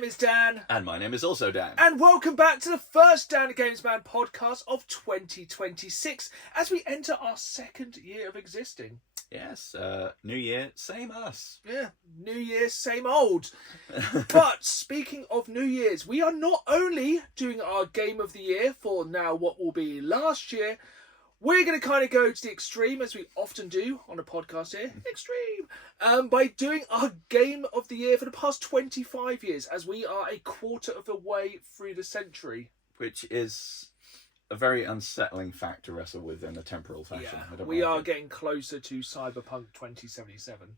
name is Dan. And my name is also Dan. And welcome back to the first Dan Games Man podcast of 2026 as we enter our second year of existing. Yes, new year, same us. Yeah, new year, same old. But speaking of New Year's, we are not only doing our game of the year for now what will be last year, we're going to kind of go to the extreme, as we often do on a podcast here, extreme, by doing our game of the year for the past 25 years, as we are a quarter of the way through the century. Which is a very unsettling fact to wrestle with in a temporal fashion. Yeah, we are getting closer to Cyberpunk 2077.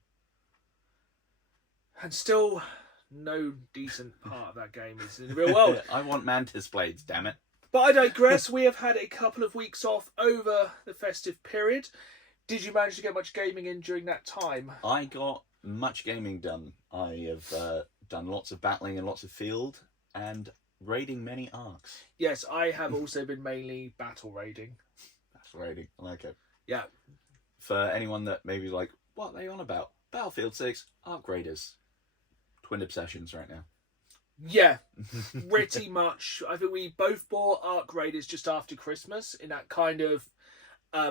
And still, no decent part of that game is in the real world. I want mantis blades, damn it. But I digress. We have had a couple of weeks off over the festive period. Did you manage to get much gaming in during that time? I got much gaming done. I have done lots of battling and lots of field and raiding many arcs. Yes, I have also been mainly battle raiding. That's raiding. I like it. Yeah. For anyone that maybe like, what are they on about? Battlefield 6, Arc Raiders. Twin obsessions right now. Yeah, pretty much. I think we both bought Arc Raiders just after Christmas in that kind of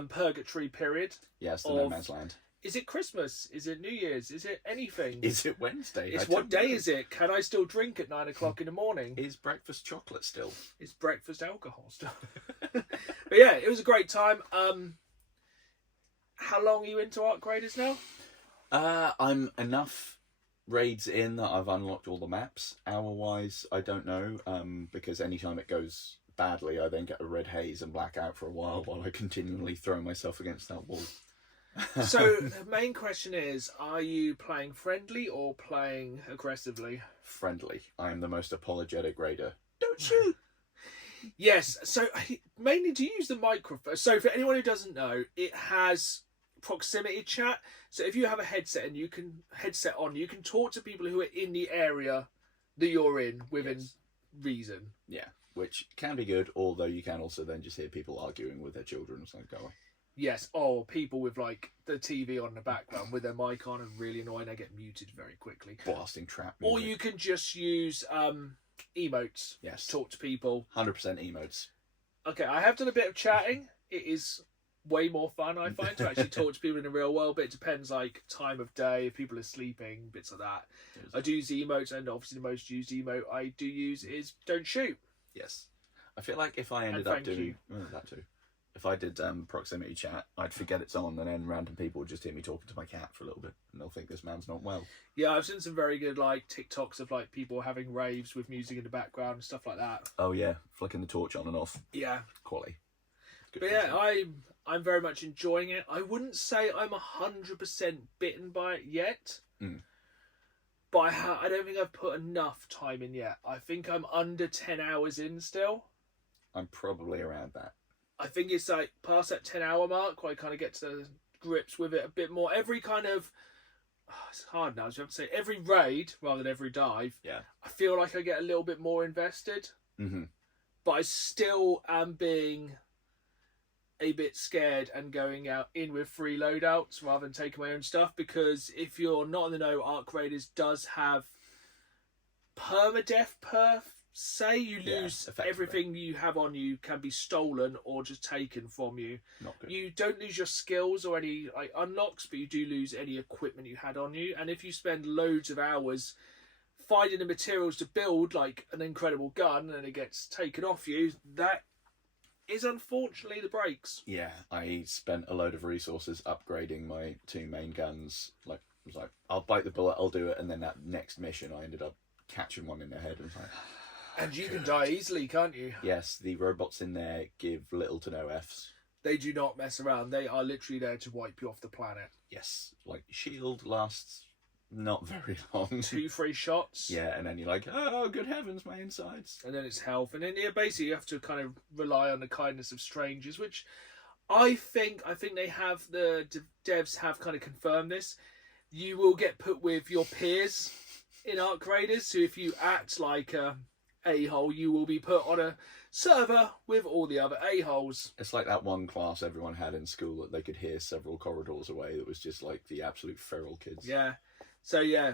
purgatory period. Yes, the No Man's Land. Is it Christmas? Is it New Year's? Is it anything? Is it Wednesday? It's what day is it? Can I still drink at 9 o'clock in the morning? Is breakfast chocolate still? Is breakfast alcohol still? But yeah, it was a great time. How long are you into Arc Raiders now? I'm enough raids in that I've unlocked all the maps. Hour-wise, I don't know, because anytime it goes badly, I then get a red haze and black out for a while I continually throw myself against that wall. So the main question is, are you playing friendly or playing aggressively? Friendly. I am the most apologetic raider. Don't shoot! Yes, so mainly do you use the microphone? So for anyone who doesn't know, it has proximity chat. So if you have a headset and you can talk to people who are in the area that you're in within reason. Yeah, which can be good, although you can also then just hear people arguing with their children or something going. Yes, or people with like the TV on in the background with their mic on and really annoying, they get muted very quickly. Blasting trap music. Or you can just use emotes. Yes. To talk to people. 100% emotes. Okay, I have done a bit of chatting. It is way more fun, I find, to actually talk to people in the real world, but it depends, like, time of day, if people are sleeping, bits like that. I do use emotes, and obviously the most used emote I do use is don't shoot. Yes. I feel like if I ended up doing that too, if I did proximity chat, I'd forget it's on, and then random people would just hear me talking to my cat for a little bit, and they'll think this man's not well. Yeah, I've seen some very good, like, TikToks of, like, people having raves with music in the background and stuff like that. Oh yeah, flicking the torch on and off. Yeah. Quality. But yeah, I'm very much enjoying it. I wouldn't say I'm 100% bitten by it yet. But I don't think I've put enough time in yet. I think I'm under 10 hours in still. I'm probably around that. I think it's like past that 10-hour mark where I kind of get to grips with it a bit more. Every kind of... it's hard now, so you have to say every raid rather than every dive. Yeah. I feel like I get a little bit more invested. Mm-hmm. But I still am being a bit scared and going out in with free loadouts rather than taking my own stuff, because if you're not in the know, Arc Raiders does have permadeath per se. You lose everything you have on you can be stolen or just taken from you. Not good. You don't lose your skills or any like unlocks, but you do lose any equipment you had on you. And if you spend loads of hours finding the materials to build like an incredible gun and it gets taken off you, that is unfortunately the breaks. Yeah, I spent a load of resources upgrading my two main guns. Like, I was like, I'll bite the bullet, I'll do it, and then that next mission, I ended up catching one in the head and was like, and you can die easily, can't you? Yes, the robots in there give little to no Fs. They do not mess around. They are literally there to wipe you off the planet. Yes, like shield lasts not very long. 2-3 shots. Yeah, and then you're like, oh, good heavens, my insides. And then it's health. And then, yeah, basically you have to kind of rely on the kindness of strangers, which I think they have, the devs have kind of confirmed this. You will get put with your peers in Arc Raiders, so if you act like a a-hole, you will be put on a server with all the other a-holes. It's like that one class everyone had in school that they could hear several corridors away that was just like the absolute feral kids. Yeah. So, yeah,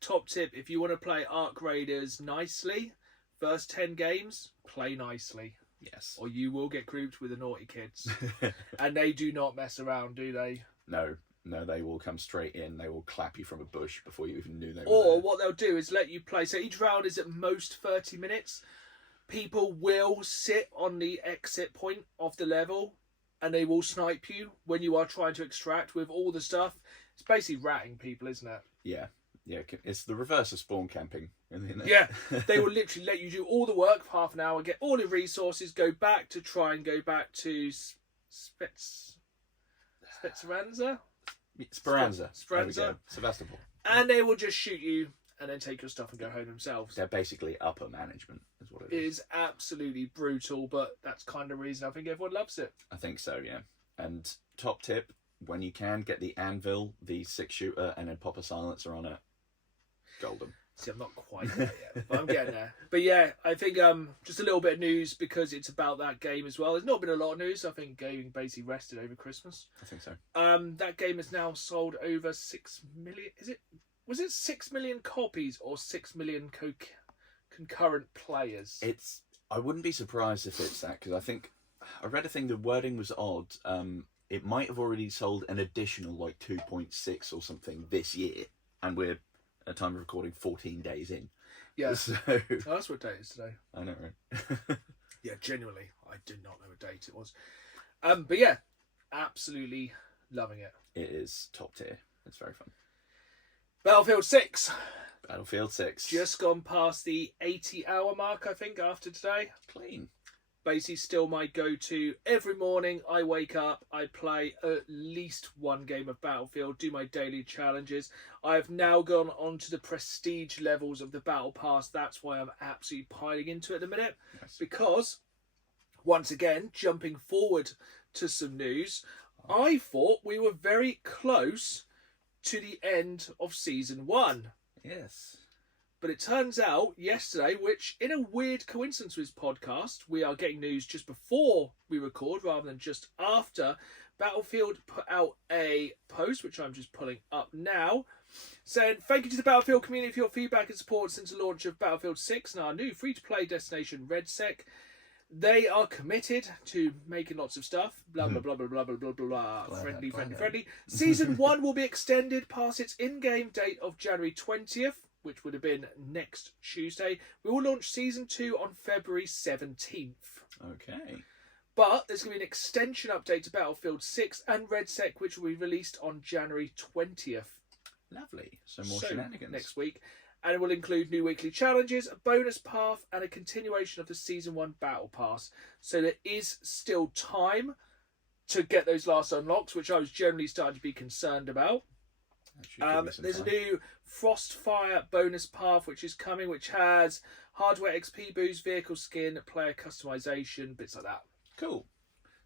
top tip, if you want to play Arc Raiders nicely, first 10 games, play nicely. Yes. Or you will get grouped with the naughty kids. And they do not mess around, do they? No, they will come straight in. They will clap you from a bush before you even knew they were Or there. what they'll do is let you play. So each round is at most 30 minutes. People will sit on the exit point of the level and they will snipe you when you are trying to extract with all the stuff. It's basically ratting people, isn't it? Yeah. It's the reverse of spawn camping. Isn't it? Yeah, they will literally let you do all the work for half an hour, get all the resources, go back to Speranza? Speranza. Speranza. Sevastopol. And they will just shoot you and then take your stuff and go home themselves. They're basically upper management, is what it is. It is absolutely brutal, but that's kind of the reason I think everyone loves it. I think so, yeah. And top tip, when you can, get the Anvil, the 6-shooter, and then pop a silencer on it. Golden. See, I'm not quite there yet, but I'm getting there. But yeah, I think just a little bit of news because it's about that game as well. There's not been a lot of news. I think gaming basically rested over Christmas. I think so. That game has now sold over 6 million. Was it 6 million copies or 6 million concurrent players? I wouldn't be surprised if it's that, because I read a thing, the wording was odd. It might have already sold an additional 2.6 or something this year, and we're at time of recording 14 days in. Yeah. So That's what date it is today. I know, right? Yeah, genuinely, I did not know what date it was. But yeah, absolutely loving it. It is top tier. It's very fun. Battlefield 6. Battlefield 6. Just gone past the 80-hour mark, I think, after today. Clean. Basically still my go-to. Every morning I wake up, I play at least one game of Battlefield, do my daily challenges. I have now gone on to the prestige levels of the Battle Pass. That's why I'm absolutely piling into it at the minute. Yes. Because, once again, jumping forward to some news, I thought we were very close to the end of Season 1. Yes. But it turns out yesterday, which in a weird coincidence with this podcast, we are getting news just before we record rather than just after. Battlefield put out a post, which I'm just pulling up now, saying, "Thank you to the Battlefield community for your feedback and support since the launch of Battlefield 6 and our new free-to-play destination RedSec. They are committed to making lots of stuff. Blah, blah, blah, blah, blah, blah, blah, blah. Friendly. Season 1 will be extended past its in-game date of January 20th, which would have been next Tuesday. We will launch Season 2 on February 17th. Okay. But there's going to be an extension update to Battlefield 6 and RedSec, which will be released on January 20th. Lovely. So more shenanigans. Next week. And it will include new weekly challenges, a bonus path, and a continuation of the Season 1 Battle Pass. So there is still time to get those last unlocks, which I was generally starting to be concerned about. There's a new Frostfire bonus path which is coming, which has hardware XP boost, vehicle skin, player customization, bits like that. Cool.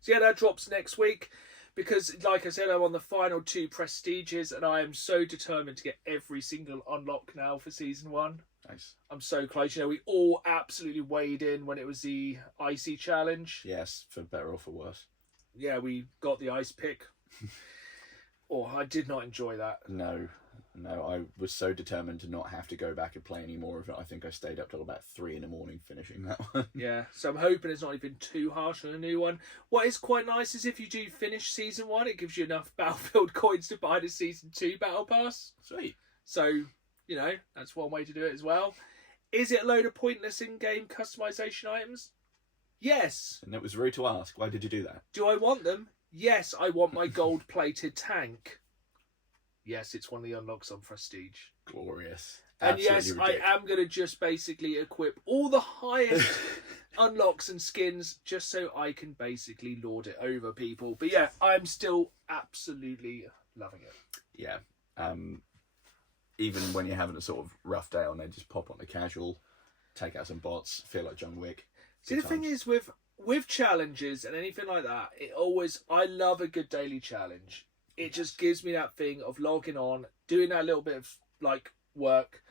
So yeah, that drops next week because, like I said, I'm on the final 2 prestiges and I am so determined to get every single unlock now for Season 1. Nice. I'm so close. You know, we all absolutely weighed in when it was the Icy Challenge. Yes, for better or for worse. Yeah, we got the ice pick. I did not enjoy that. No, I was so determined to not have to go back and play any more of it. I think I stayed up till about 3 a.m. finishing that one. Yeah, so I'm hoping it's not even too harsh on a new one. What is quite nice is if you do finish Season 1, it gives you enough Battlefield coins to buy the Season 2 Battle Pass. Sweet. So, you know, that's one way to do it as well. Is it a load of pointless in-game customization items? Yes. And it was rude to ask. Why did you do that? Do I want them? Yes, I want my gold-plated tank. Yes, it's one of the unlocks on Prestige. Glorious. And Absolutely yes, ridiculous. I am going to just basically equip all the highest unlocks and skins just so I can basically lord it over people. But yeah, I'm still absolutely loving it. Yeah. Even when you're having a sort of rough day on there, just pop on the casual, take out some bots, feel like John Wick. See, the thing is with challenges and anything like that, I love a good daily challenge. It just gives me that thing of logging on, doing that little bit of work,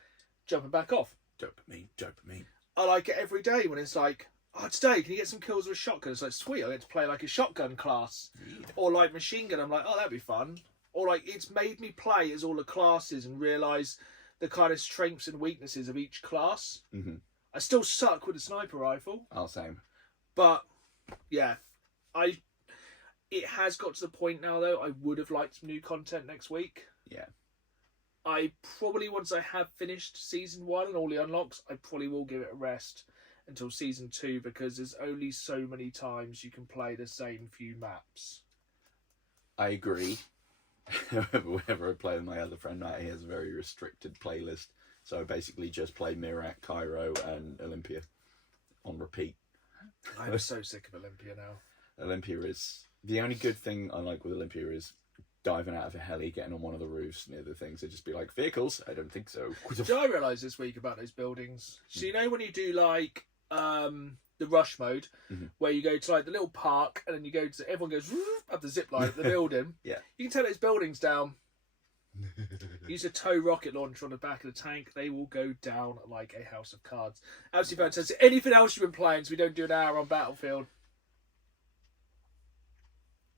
jumping back off. Dopamine. I like it every day when it's like, oh, today, can you get some kills with a shotgun? It's like, sweet, I get to play like a shotgun class. Yeah. Or like machine gun, I'm like, oh, that'd be fun. Or like, it's made me play as all the classes and realise the kind of strengths and weaknesses of each class. Mm-hmm. I still suck with the sniper rifle. Oh, same. But yeah, it has got to the point now though. I would have liked some new content next week. Yeah. I probably, once I have finished season 1 and all the unlocks, I probably will give it a rest until season 2, because there's only so many times you can play the same few maps. I agree. Whenever I play with my other friend Matt, he has a very restricted playlist. So I basically just play Mirak, Cairo, and Olympia on repeat. I'm so sick of Olympia now. Olympia is... The only good thing I like with Olympia is diving out of a heli, getting on one of the roofs near the things. It'd just be like, vehicles? I don't think so. Did I realise this week about those buildings? So you know when you do like the rush mode, where you go to like the little park and then you go to... Everyone goes up the zip line at the building. Yeah. You can take those buildings down. Use a tow rocket launcher on the back of the tank. They will go down like a house of cards. Absolutely fantastic. Anything else you've been playing so we don't do an hour on Battlefield?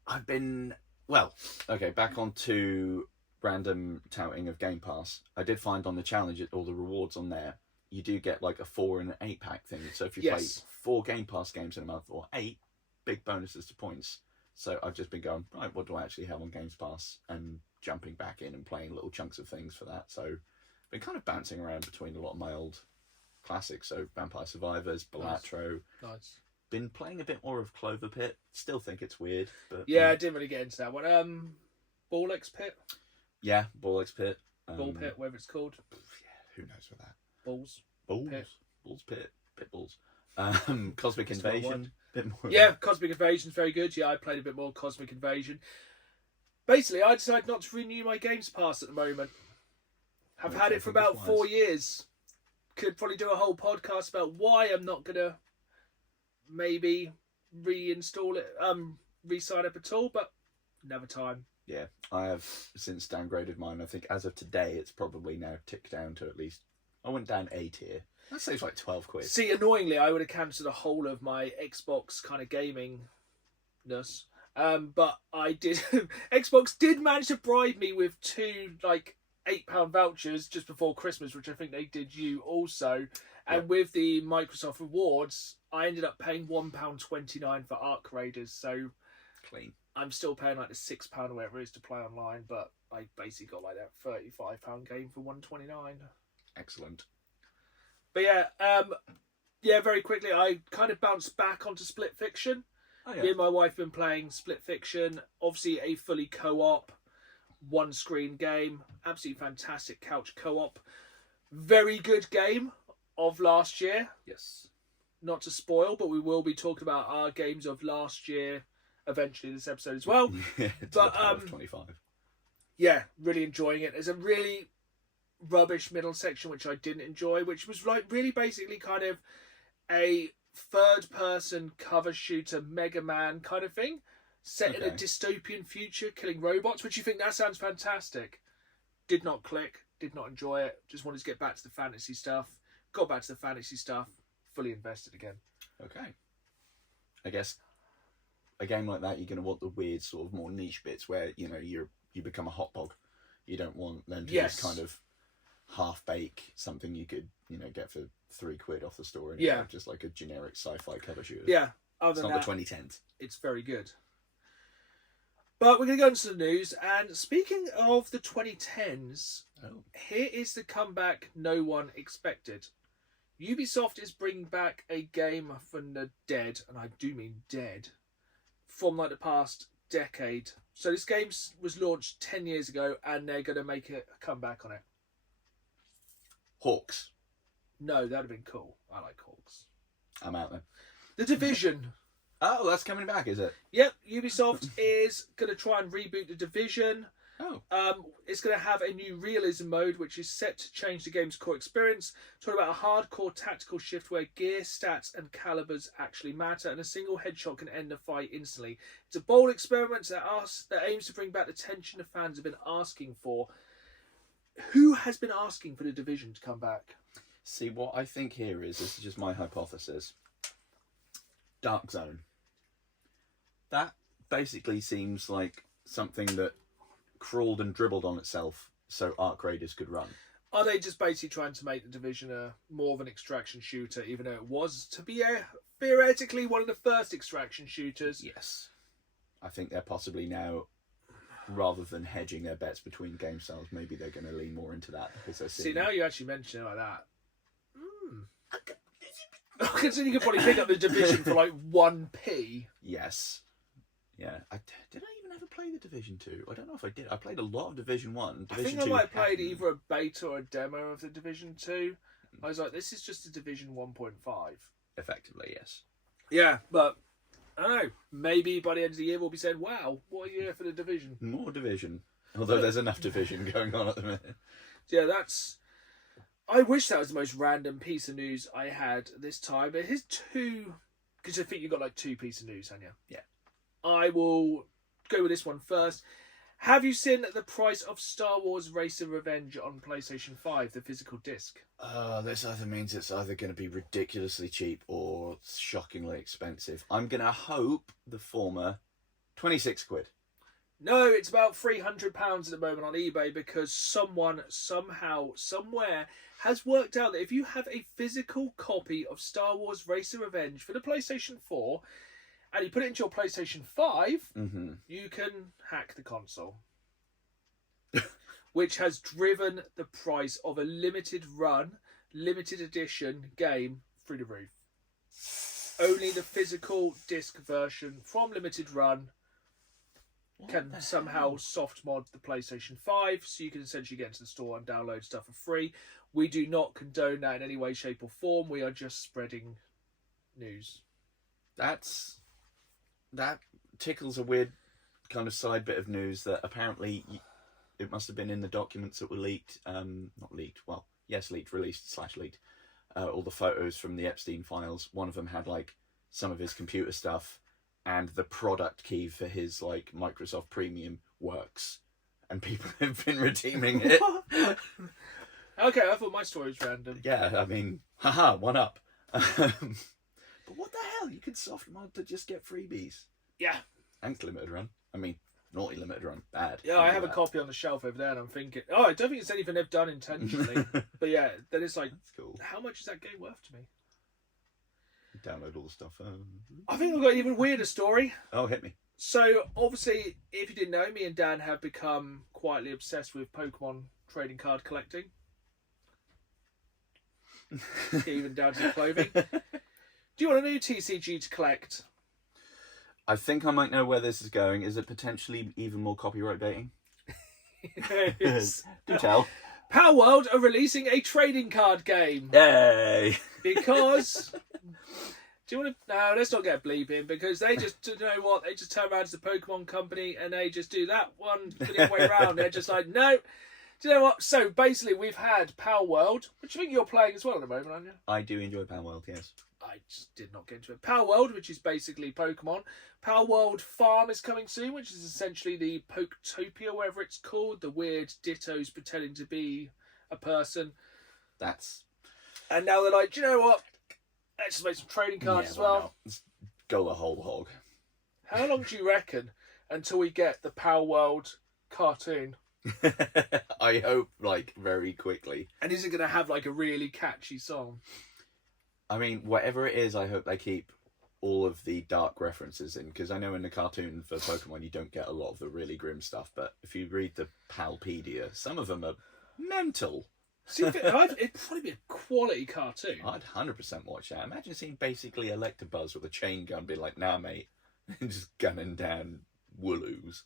I've been... Well, okay, back onto random touting of Game Pass. I did find on the challenge, all the rewards on there, you do get like a 4 and an 8 pack thing. So if you play 4 Game Pass games in a month, or 8, big bonuses to points. So I've just been going, right, what do I actually have on Games Pass? And jumping back in and playing little chunks of things for that. So I've been kind of bouncing around between a lot of my old classics. So Vampire Survivors, Balatro. Nice. Been playing a bit more of Clover Pit. Still think it's weird, but yeah, I didn't really get into that one. Ball X Pit. Yeah, Ball X Pit. Ball Pit, whatever it's called. Yeah, who knows with that? Balls. Pit. Balls Pit. Pit Balls. Cosmic Invasion. Bit more. Yeah, Cosmic Invasion's very good. Yeah, I played a bit more Cosmic Invasion. Basically, I decided not to renew my Games Pass at the moment. I've had it for about 4 years. Could probably do a whole podcast about why I'm not gonna maybe reinstall it, re-sign up at all, but another time. Yeah, I have since downgraded mine. I think as of today, it's probably now ticked down to at least... I went down A tier. That saves like 12 quid. See, annoyingly, I would have cancelled the whole of my Xbox kind of gaming-ness. But I did... Xbox did manage to bribe me with 2, like, £8 vouchers just before Christmas, which I think they did you also. And with the Microsoft rewards, I ended up paying £1.29 for Arc Raiders. So clean. I'm still paying like the £6 or whatever it is to play online, but I basically got like that £35 game for £1.29. Excellent. But yeah, very quickly, I kind of bounced back onto Split Fiction. Oh, yeah. Me and my wife have been playing Split Fiction. Obviously, a fully co-op, one-screen game. Absolutely fantastic couch co-op. Very good game of last year. Yes. Not to spoil, but we will be talking about our games of last year eventually this episode as well. But 25. Yeah, really enjoying it. There's a really rubbish middle section which I didn't enjoy, which was like really basically kind of a third-person cover shooter Mega Man kind of thing, set in a dystopian future, killing robots. Which you think that sounds fantastic? Did not click. Did not enjoy it. Just wanted to get back to the fantasy stuff. Got back to the fantasy stuff. Fully invested again. Okay. I guess a game like that, you're going to want the weird sort of more niche bits where, you know, you become a hot dog. You don't want them to just kind of half bake something you could, you know, get for £3 off the store. And just like a generic sci-fi cover shooter. Yeah. It's not the 2010s. It's very good. But we're going to go into the news. And speaking of the 2010s, here is the comeback no one expected. Ubisoft is bringing back a game from the dead, and I do mean dead, from like the past decade. So this game was launched 10 years ago, and they're going to make a comeback on it. Hawks. No, that'd have been cool. I like Hawks. I'm out there. The Division. Oh, that's coming back, is it? Yep, Ubisoft is going to try and reboot The Division. Oh. It's going to have a new realism mode, which is set to change the game's core experience. Talking about a hardcore tactical shift where gear, stats, and calibers actually matter, and a single headshot can end the fight instantly. It's a bold experiment that aims to bring back the tension the fans have been asking for. Who has been asking for The Division to come back? See, what I think here is, this is just my hypothesis, Dark Zone. That basically seems like something that crawled and dribbled on itself so Arc Raiders could run. Are they just basically trying to make the Division more of an extraction shooter, even though it was to be theoretically one of the first extraction shooters? Yes. I think they're possibly now, rather than hedging their bets between game styles, maybe they're going to lean more into that because they're seeing... See, now you actually mention it like that. Considering you could probably pick up the Division for like 1p. Yes. Yeah. Did I even ever play the Division 2? I don't know if I did. I played a lot of Division 1. I think I might have played either a beta or a demo of the Division 2. I was like, this is just a Division 1.5. Effectively, yes. Yeah, but I don't know. Maybe by the end of the year we'll be saying, wow, what a year for the Division. More Division. Although there's enough Division going on at the minute. Yeah, that's... I wish that was the most random piece of news I had this time. But here's two... Because I think you've got like two pieces of news, haven't you? Yeah. I will go with this one first. Have you seen the price of Star Wars Race of Revenge on PlayStation 5, the physical disc? This either means it's either going to be ridiculously cheap or shockingly expensive. I'm going to hope the former. 26 quid. No, it's about £300 at the moment on eBay because someone, somehow, somewhere has worked out that if you have a physical copy of Star Wars Race of Revenge for the PlayStation 4 and you put it into your PlayStation 5, you can hack the console. Which has driven the price of a limited run, limited edition game through the roof. Only the physical disc version from limited run can somehow soft mod the PlayStation 5, so you can essentially get into the store and download stuff for free. We do not condone that in any way, shape or form. We are just spreading news. That tickles a weird kind of side bit of news that apparently it must have been in the documents that were leaked. Not leaked, well, yes, leaked, released / leaked. All the photos from the Epstein files. One of them had like some of his computer stuff and the product key for his like Microsoft Premium works, and people have been redeeming it. Okay, I thought my story was random. Yeah, I mean, haha, one up. But what the hell? You could soft mod to just get freebies. Yeah. Thanks, limited run. I mean, naughty limited run, bad. Yeah, I have a copy on the shelf over there, and I'm thinking, I don't think it's anything they've done intentionally. But yeah, then it's like, that's cool. How much is that game worth to me? Download all the stuff. I think I've got an even weirder story. Oh, hit me. So, obviously, if you didn't know, me and Dan have become quietly obsessed with Pokemon trading card collecting. Even down to the clothing. Do you want a new TCG to collect? I think I might know where this is going. Is it potentially even more copyright baiting? Yes. Do tell. Power World are releasing a trading card game. Yay! Because... Do you want to... No, let's not get bleeping, because they just, you know what, they just turn around to the Pokemon company and they just do that one the other way around. They're just like, no. Do you know what? So, basically, we've had Power World, which I think you're playing as well at the moment, aren't you? I do enjoy Power World, yes. I just did not get into it. Power World, which is basically Pokemon. Power World Farm is coming soon, which is essentially the Poketopia, whatever it's called. The weird dittos pretending to be a person. And now they're like, do you know what? Let's just make some trading cards as well. Let's go the whole hog. How long do you reckon until we get the Power World cartoon? I hope, like, very quickly. And is it going to have, like, a really catchy song? I mean, whatever it is, I hope they keep all of the dark references in, because I know in the cartoon for Pokemon you don't get a lot of the really grim stuff, but if you read the Palpedia, some of them are mental. See, it'd probably be a quality cartoon. I'd 100% watch that. Imagine seeing basically Electabuzz with a chain gun being like, nah, mate, and just gunning down Wooloos.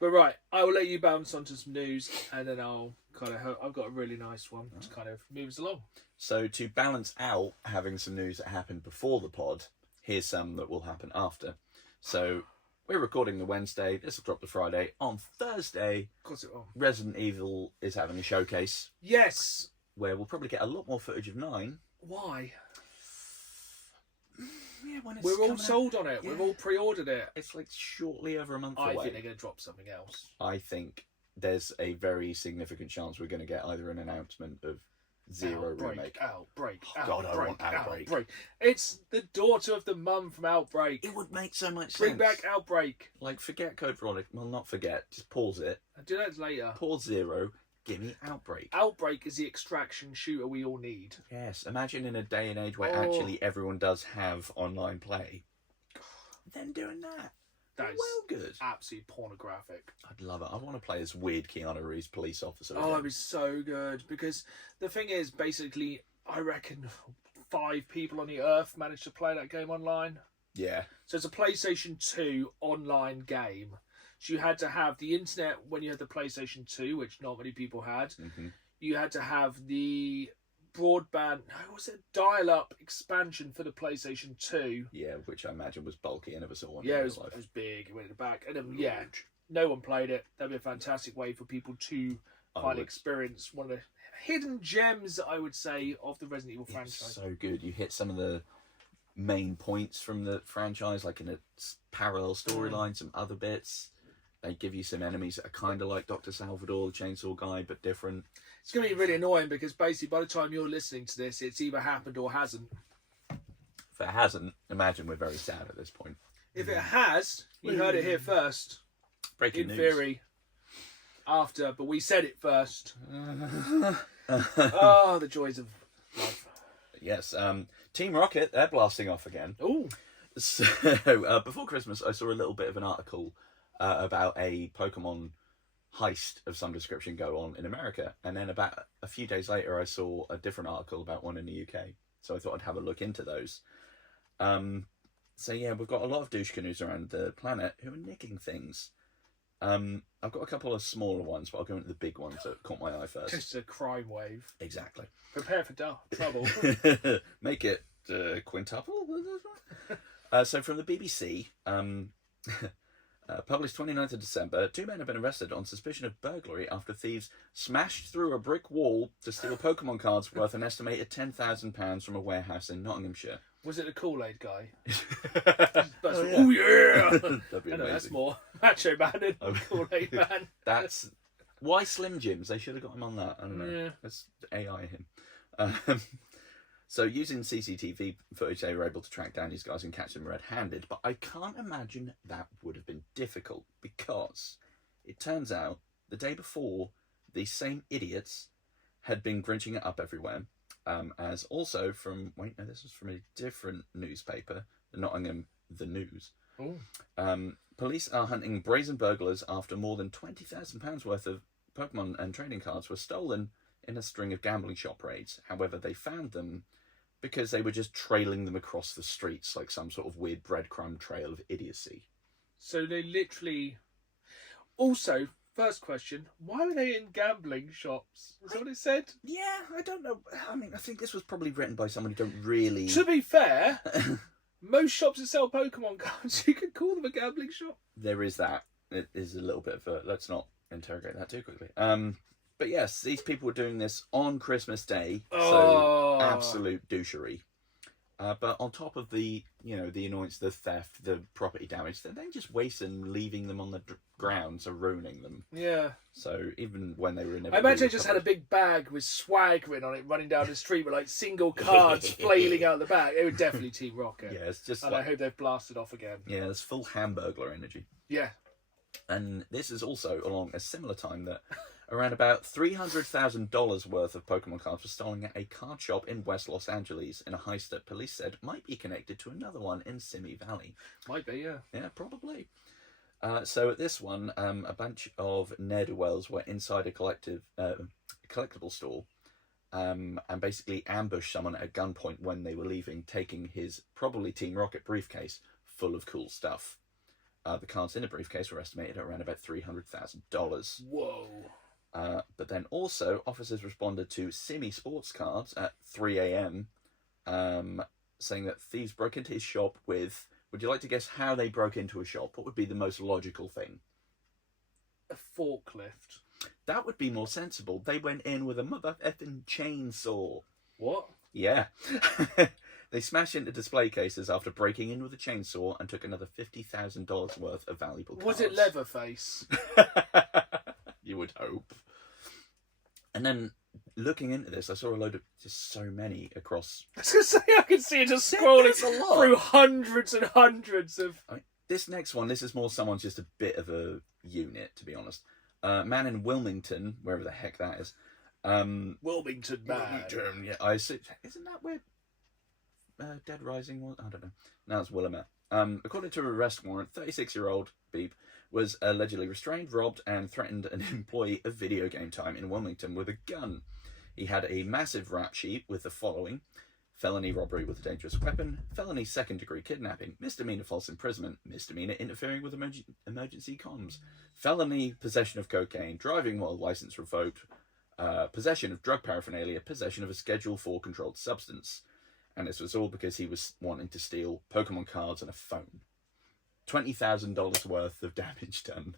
But right, I will let you bounce onto some news, and then I've got a really nice one to kind of move us along. So to balance out having some news that happened before the pod, here's some that will happen after. So we're recording the Wednesday, this will drop the Friday. On Thursday, Of course it will. Resident Evil is having a showcase. Yes. Where we'll probably get a lot more footage of 9. Why? Yeah, when it's We're all coming sold out. on it. Yeah. We've all pre-ordered it. It's like shortly over a month I away. think they're going to drop something else. I think there's a very significant chance we're going to get either an announcement of Zero remake. Outbreak. God, I want Outbreak. It's the daughter of the mum from Outbreak. It would make so much sense. Bring back Outbreak. Like, forget Code Veronica. Well, not forget. Just pause it. I'll do that later. Pause Zero. Gimme Outbreak. Outbreak is the extraction shooter we all need. Yes, imagine in a day and age where actually everyone does have online play. Them doing that. That is well good. Absolutely pornographic. I'd love it. I want to play as weird Keanu Reeves police officer. Oh, it was so good. Because the thing is, basically, I reckon 5 people on the earth managed to play that game online. Yeah. So it's a PlayStation 2 online game. So you had to have the internet when you had the PlayStation 2, which not many people had. Mm-hmm. You had to have the broadband, dial-up expansion for the PlayStation 2. Yeah, which I imagine was bulky. I never saw one. Yeah, it was big. It went in the back. And then, no one played it. That'd be a fantastic way for people to finally experience one of the hidden gems, I would say, of the Resident Evil franchise. It's so good. You hit some of the main points from the franchise, like in a parallel storyline, some other bits. They give you some enemies that are kind of like Dr. Salvador, the chainsaw guy, but different. It's going to be really annoying because basically by the time you're listening to this, it's either happened or hasn't. If it hasn't, imagine we're very sad at this point. If it has, you heard it here first. Breaking news. In theory. After, but we said it first. Oh, the joys of life. Yes. Team Rocket, they're blasting off again. Ooh. So, before Christmas, I saw a little bit of an article about a Pokemon heist of some description go on in America. And then about a few days later, I saw a different article about one in the UK. So I thought I'd have a look into those. So yeah, we've got a lot of douche canoes around the planet who are nicking things. I've got a couple of smaller ones, but I'll go into the big ones that caught my eye first. Just a crime wave. Exactly. Prepare for trouble. Make it quintuple. So from the BBC, published 29th of December, 2 men have been arrested on suspicion of burglary after thieves smashed through a brick wall to steal Pokemon cards worth an estimated £10,000 from a warehouse in Nottinghamshire. Was it the Kool-Aid guy? Oh yeah! That'd be amazing. That's more Macho Man than Kool-Aid Man. That's why Slim Jims. They should have got him on that. I don't know. Yeah. Let's AI him. So using CCTV footage, they were able to track down these guys and catch them red-handed. But I can't imagine that would have been difficult because it turns out the day before, these same idiots had been grinching it up everywhere. As also from, this was from a different newspaper, the Nottingham The News. Police are hunting brazen burglars after more than £20,000 worth of Pokemon and trading cards were stolen in a string of gambling shop raids. However, they found them because they were just trailing them across the streets like some sort of weird breadcrumb trail of idiocy. So they literally... Also, first question, why were they in gambling shops? Is that what it said? Yeah, I don't know. I mean, I think this was probably written by someone who don't really... To be fair, most shops that sell Pokemon cards, you could call them a gambling shop. There is that. It is a little bit of a... Let's not interrogate that too quickly. But yes, these people were doing this on Christmas Day, so absolute douchery. But on top of the, the annoyance, the theft, the property damage, they're then just wasting, leaving them on the ground, so ruining them. Yeah. So even when they were in... I imagine they just had a big bag with swag written on it running down the street with like single cards flailing out the back. It would definitely Team Rocket. Yeah, it's just and I hope they've blasted off again. Yeah, it's full Hamburglar energy. Yeah. And this is also along a similar time that around about $300,000 worth of Pokemon cards were stolen at a card shop in West Los Angeles in a heist that police said might be connected to another one in Simi Valley. Might be, yeah. Yeah, probably. So at this one, a bunch of ne'er-do-wells were inside a collectible store and basically ambushed someone at a gunpoint when they were leaving, taking his probably Team Rocket briefcase full of cool stuff. The cards in the briefcase were estimated at around about $300,000. Whoa. But then also, officers responded to Simi Sports Cards at 3 a.m, saying that thieves broke into his shop with... Would you like to guess how they broke into a shop? What would be the most logical thing? A forklift. That would be more sensible. They went in with a mother-effing chainsaw. What? Yeah. They smashed into display cases after breaking in with a chainsaw and took another $50,000 worth of valuable cards. Was it Leatherface? You would hope. And then, looking into this, I saw a load of just so many across... I was going to say, I can see it just scrolling through hundreds and hundreds of... This next one, this is more someone's just a bit of a unit, to be honest. Man in Wilmington, wherever the heck that is. Wilmington man. Yeah, I assume, isn't that where Dead Rising was? I don't know. No, it's Willamette. According to an arrest warrant, 36-year-old Beep was allegedly restrained, robbed, and threatened an employee of Video Game Time in Wilmington with a gun. He had a massive rap sheet with the following: felony robbery with a dangerous weapon, felony second-degree kidnapping, misdemeanor false imprisonment, misdemeanor interfering with emergency comms, felony possession of cocaine, driving while license revoked, possession of drug paraphernalia, possession of a Schedule 4 controlled substance. And this was all because he was wanting to steal Pokemon cards and a phone. $20,000 worth of damage done.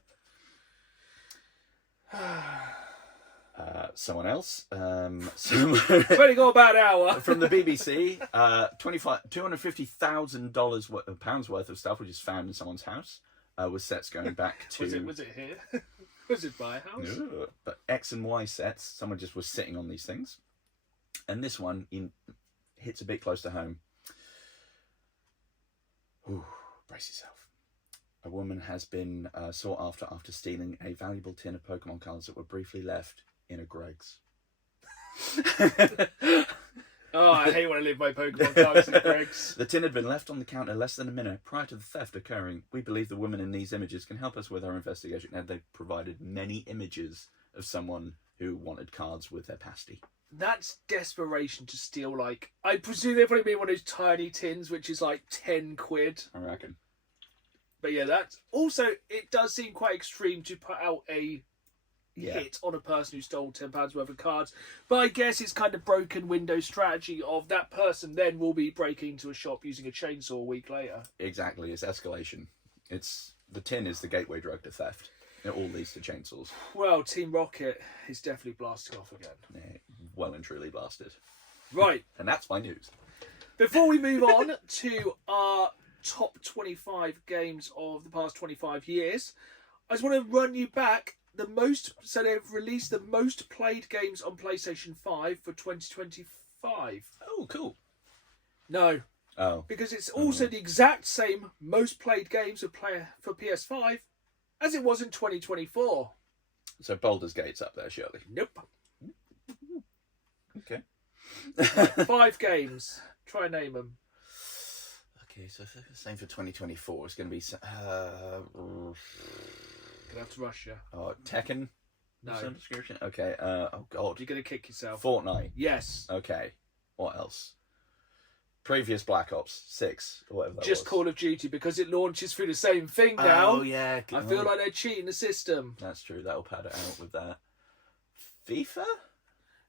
Someone else. We've only got about an hour. From the BBC, $250,000 pounds worth of stuff, which is found in someone's house, with sets going back to. Was it here? Was it my house? No, but X and Y sets. Someone just was sitting on these things, and this one hits a bit close to home. Ooh, brace yourself. A woman has been sought after stealing a valuable tin of Pokemon cards that were briefly left in a Greg's. Oh, I hate when I leave my Pokemon cards in Greg's. The tin had been left on the counter less than a minute prior to the theft occurring. We believe the woman in these images can help us with our investigation. And they've provided many images of someone who wanted cards with their pasty. That's desperation to steal, like, I presume they've probably made one of those tiny tins, which is like 10 quid. I reckon. But yeah, that's also, it does seem quite extreme to put out a hit on a person who stole £10 worth of cards. But I guess it's kind of broken window strategy of that person then will be breaking into a shop using a chainsaw a week later. Exactly, it's escalation. The tin is the gateway drug to theft. It all leads to chainsaws. Well, Team Rocket is definitely blasting off again. Yeah, well and truly blasted. Right. And that's my news. Before we move on to our top 25 games of the past 25 years, I just want to run you back so they've released the most played games on PlayStation 5 for 2025. Oh, cool. No. Oh. Because it's also the exact same most played games for PS5 as it was in 2024. So Baldur's Gate's up there, surely? Nope. Okay. 5 games. Try and name them. Okay, so same for 2024. It's going to be... Gonna have to rush you. Oh, Tekken? No. Some description? Okay, oh god. You're going to kick yourself. Fortnite? Yes. Okay. What else? Previous Black Ops 6, or whatever that Just was. Call of Duty, because it launches through the same thing now. Oh, yeah. I feel like they're cheating the system. That's true. That'll pad it out with that. FIFA?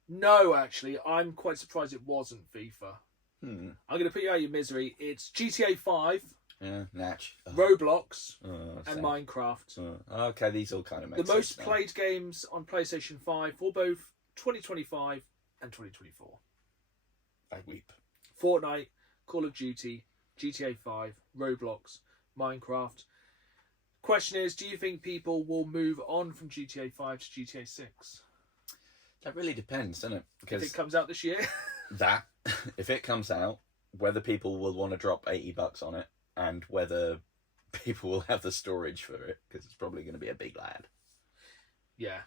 No, actually. I'm quite surprised it wasn't FIFA. I'm going to put you out of your misery. It's GTA 5. Yeah, Natch. Roblox. And same. Minecraft. Okay, these all kind of make sense. The most played games on PlayStation 5 for both 2025 and 2024. I weep. Fortnite, Call of Duty, GTA 5, Roblox, Minecraft. Question is, do you think people will move on from GTA 5 to GTA 6? That really depends, doesn't it? Because if it comes out this year? If it comes out, whether people will want to drop $80 on it and whether people will have the storage for it, because it's probably going to be a big lad. Yeah.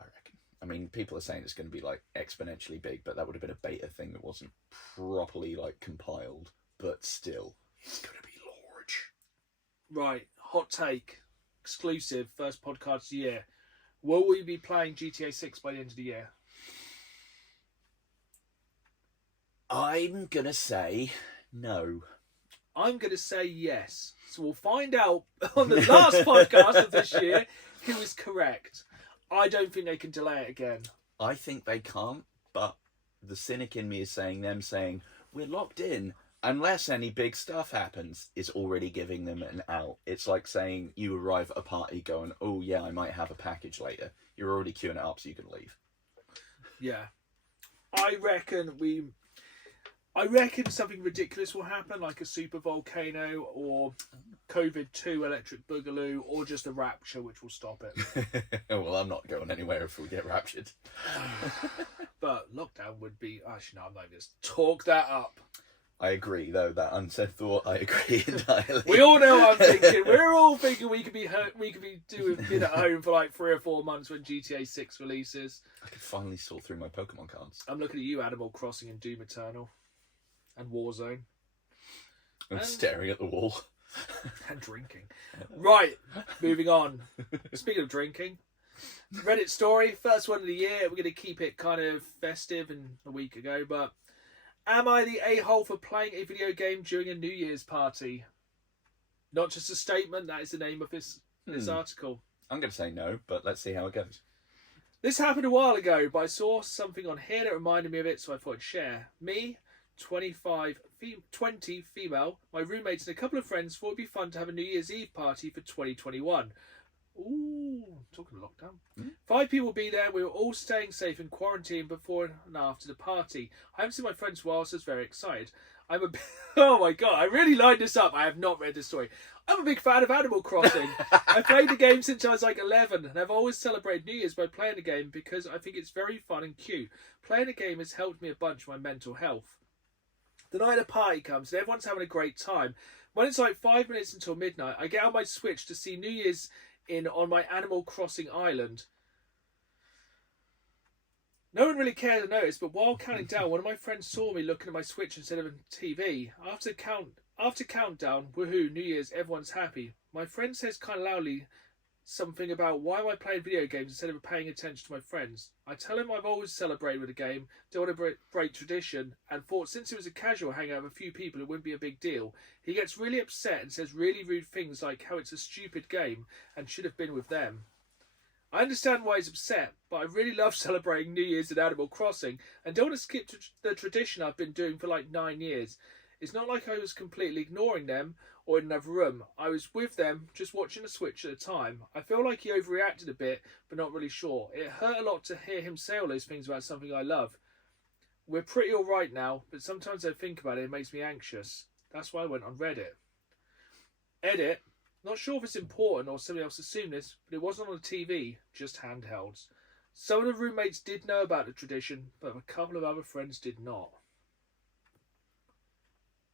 I reckon. I mean, people are saying it's going to be like exponentially big, but that would have been a beta thing that wasn't properly like compiled. But still, it's going to be large. Right, hot take, exclusive, first podcast of the year. Will we be playing GTA 6 by the end of the year? I'm going to say no. I'm going to say yes. So we'll find out on the last podcast of this year who is correct. I don't think they can delay it again. I think they can't, but the cynic in me is saying, we're locked in unless any big stuff happens, is already giving them an out. It's like saying you arrive at a party going, oh yeah, I might have a package later. You're already queuing it up so you can leave. Yeah. I reckon something ridiculous will happen, like a super volcano or COVID-2 electric boogaloo, or just a rapture, which will stop it. Well, I'm not going anywhere if we get raptured. But lockdown would be... Actually, no, I'm not going to talk that up. I agree, though, that unsaid thought, I agree entirely. We all know what I'm thinking. We're all thinking we could be being at home for like 3 or 4 months when GTA 6 releases. I could finally sort through my Pokemon cards. I'm looking at you, Animal Crossing and Doom Eternal. And Warzone. And staring at the wall. And drinking. Right, moving on. Speaking of drinking, Reddit story, first one of the year. We're going to keep it kind of festive and a week ago, but am I the a-hole for playing a video game during a New Year's party? Not just a statement, that is the name of this article. I'm going to say no, but let's see how it goes. This happened a while ago, but I saw something on here that reminded me of it, so I thought I'd share. Me, 20 female, my roommates and a couple of friends thought it'd be fun to have a New Year's Eve party for 2021. Ooh, talking lockdown. 5 people will be there. We were all staying safe in quarantine before and after the party. I haven't seen my friends for a while, so I was very excited. Oh my god, I really lined this up. I have not read this story. I'm a big fan of Animal Crossing. I played the game since I was like 11, and I've always celebrated New Year's by playing the game because I think it's very fun and cute. Playing the game has helped me a bunch with my mental health. The night the party comes and everyone's having a great time. When it's like 5 minutes until midnight, I get on my Switch to see New Year's on my Animal Crossing island. No one really cared or noticed, but while counting down, one of my friends saw me looking at my Switch instead of a TV. After countdown, woohoo, New Year's, everyone's happy. My friend says kind of loudly something about why am I playing video games instead of paying attention to my friends. I tell him I've always celebrated with a game, don't want to break tradition, and thought since it was a casual hangout of a few people it wouldn't be a big deal. He gets really upset and says really rude things like how it's a stupid game and should have been with them. I understand why he's upset, but I really love celebrating New Year's in Animal Crossing and don't want to skip the tradition I've been doing for like 9 years. It's not like I was completely ignoring them or in another room. I was with them, just watching the Switch at the time. I feel like he overreacted a bit, but not really sure. It hurt a lot to hear him say all those things about something I love. We're pretty alright now, but sometimes I think about it, it makes me anxious. That's why I went on Reddit. Edit. Not sure if it's important or somebody else assumed this, but it wasn't on the TV, just handhelds. Some of the roommates did know about the tradition, but a couple of other friends did not.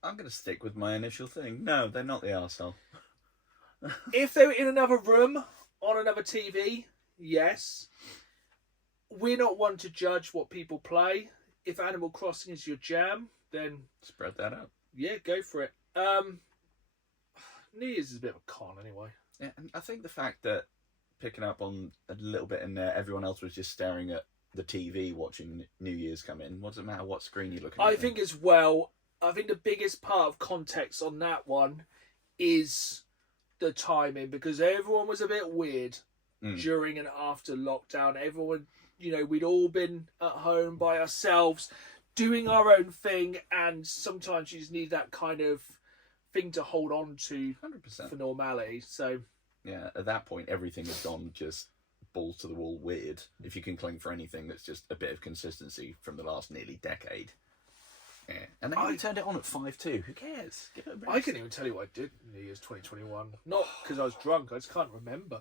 I'm going to stick with my initial thing. No, they're not the arsehole. If they were in another room, on another TV, yes. We're not one to judge what people play. If Animal Crossing is your jam, then... Spread that out. Yeah, go for it. New Year's is a bit of a con anyway. Yeah, and I think the fact that, picking up on a little bit in there, everyone else was just staring at the TV watching New Year's come in. What does it matter what screen you're looking at? I think as well, I think the biggest part of context on that one is the timing, because everyone was a bit weird during and after lockdown. Everyone, we'd all been at home by ourselves doing our own thing, and sometimes you just need that kind of thing to hold on to 100%. For normality. So yeah, at that point everything has gone just balls to the wall weird. If you can cling for anything that's just a bit of consistency from the last nearly decade. Yeah. And then we turned it on at 5:02. Who cares? Give it a rest. I can't even tell you what I did in New Year's 2021. Not because I was drunk, I just can't remember.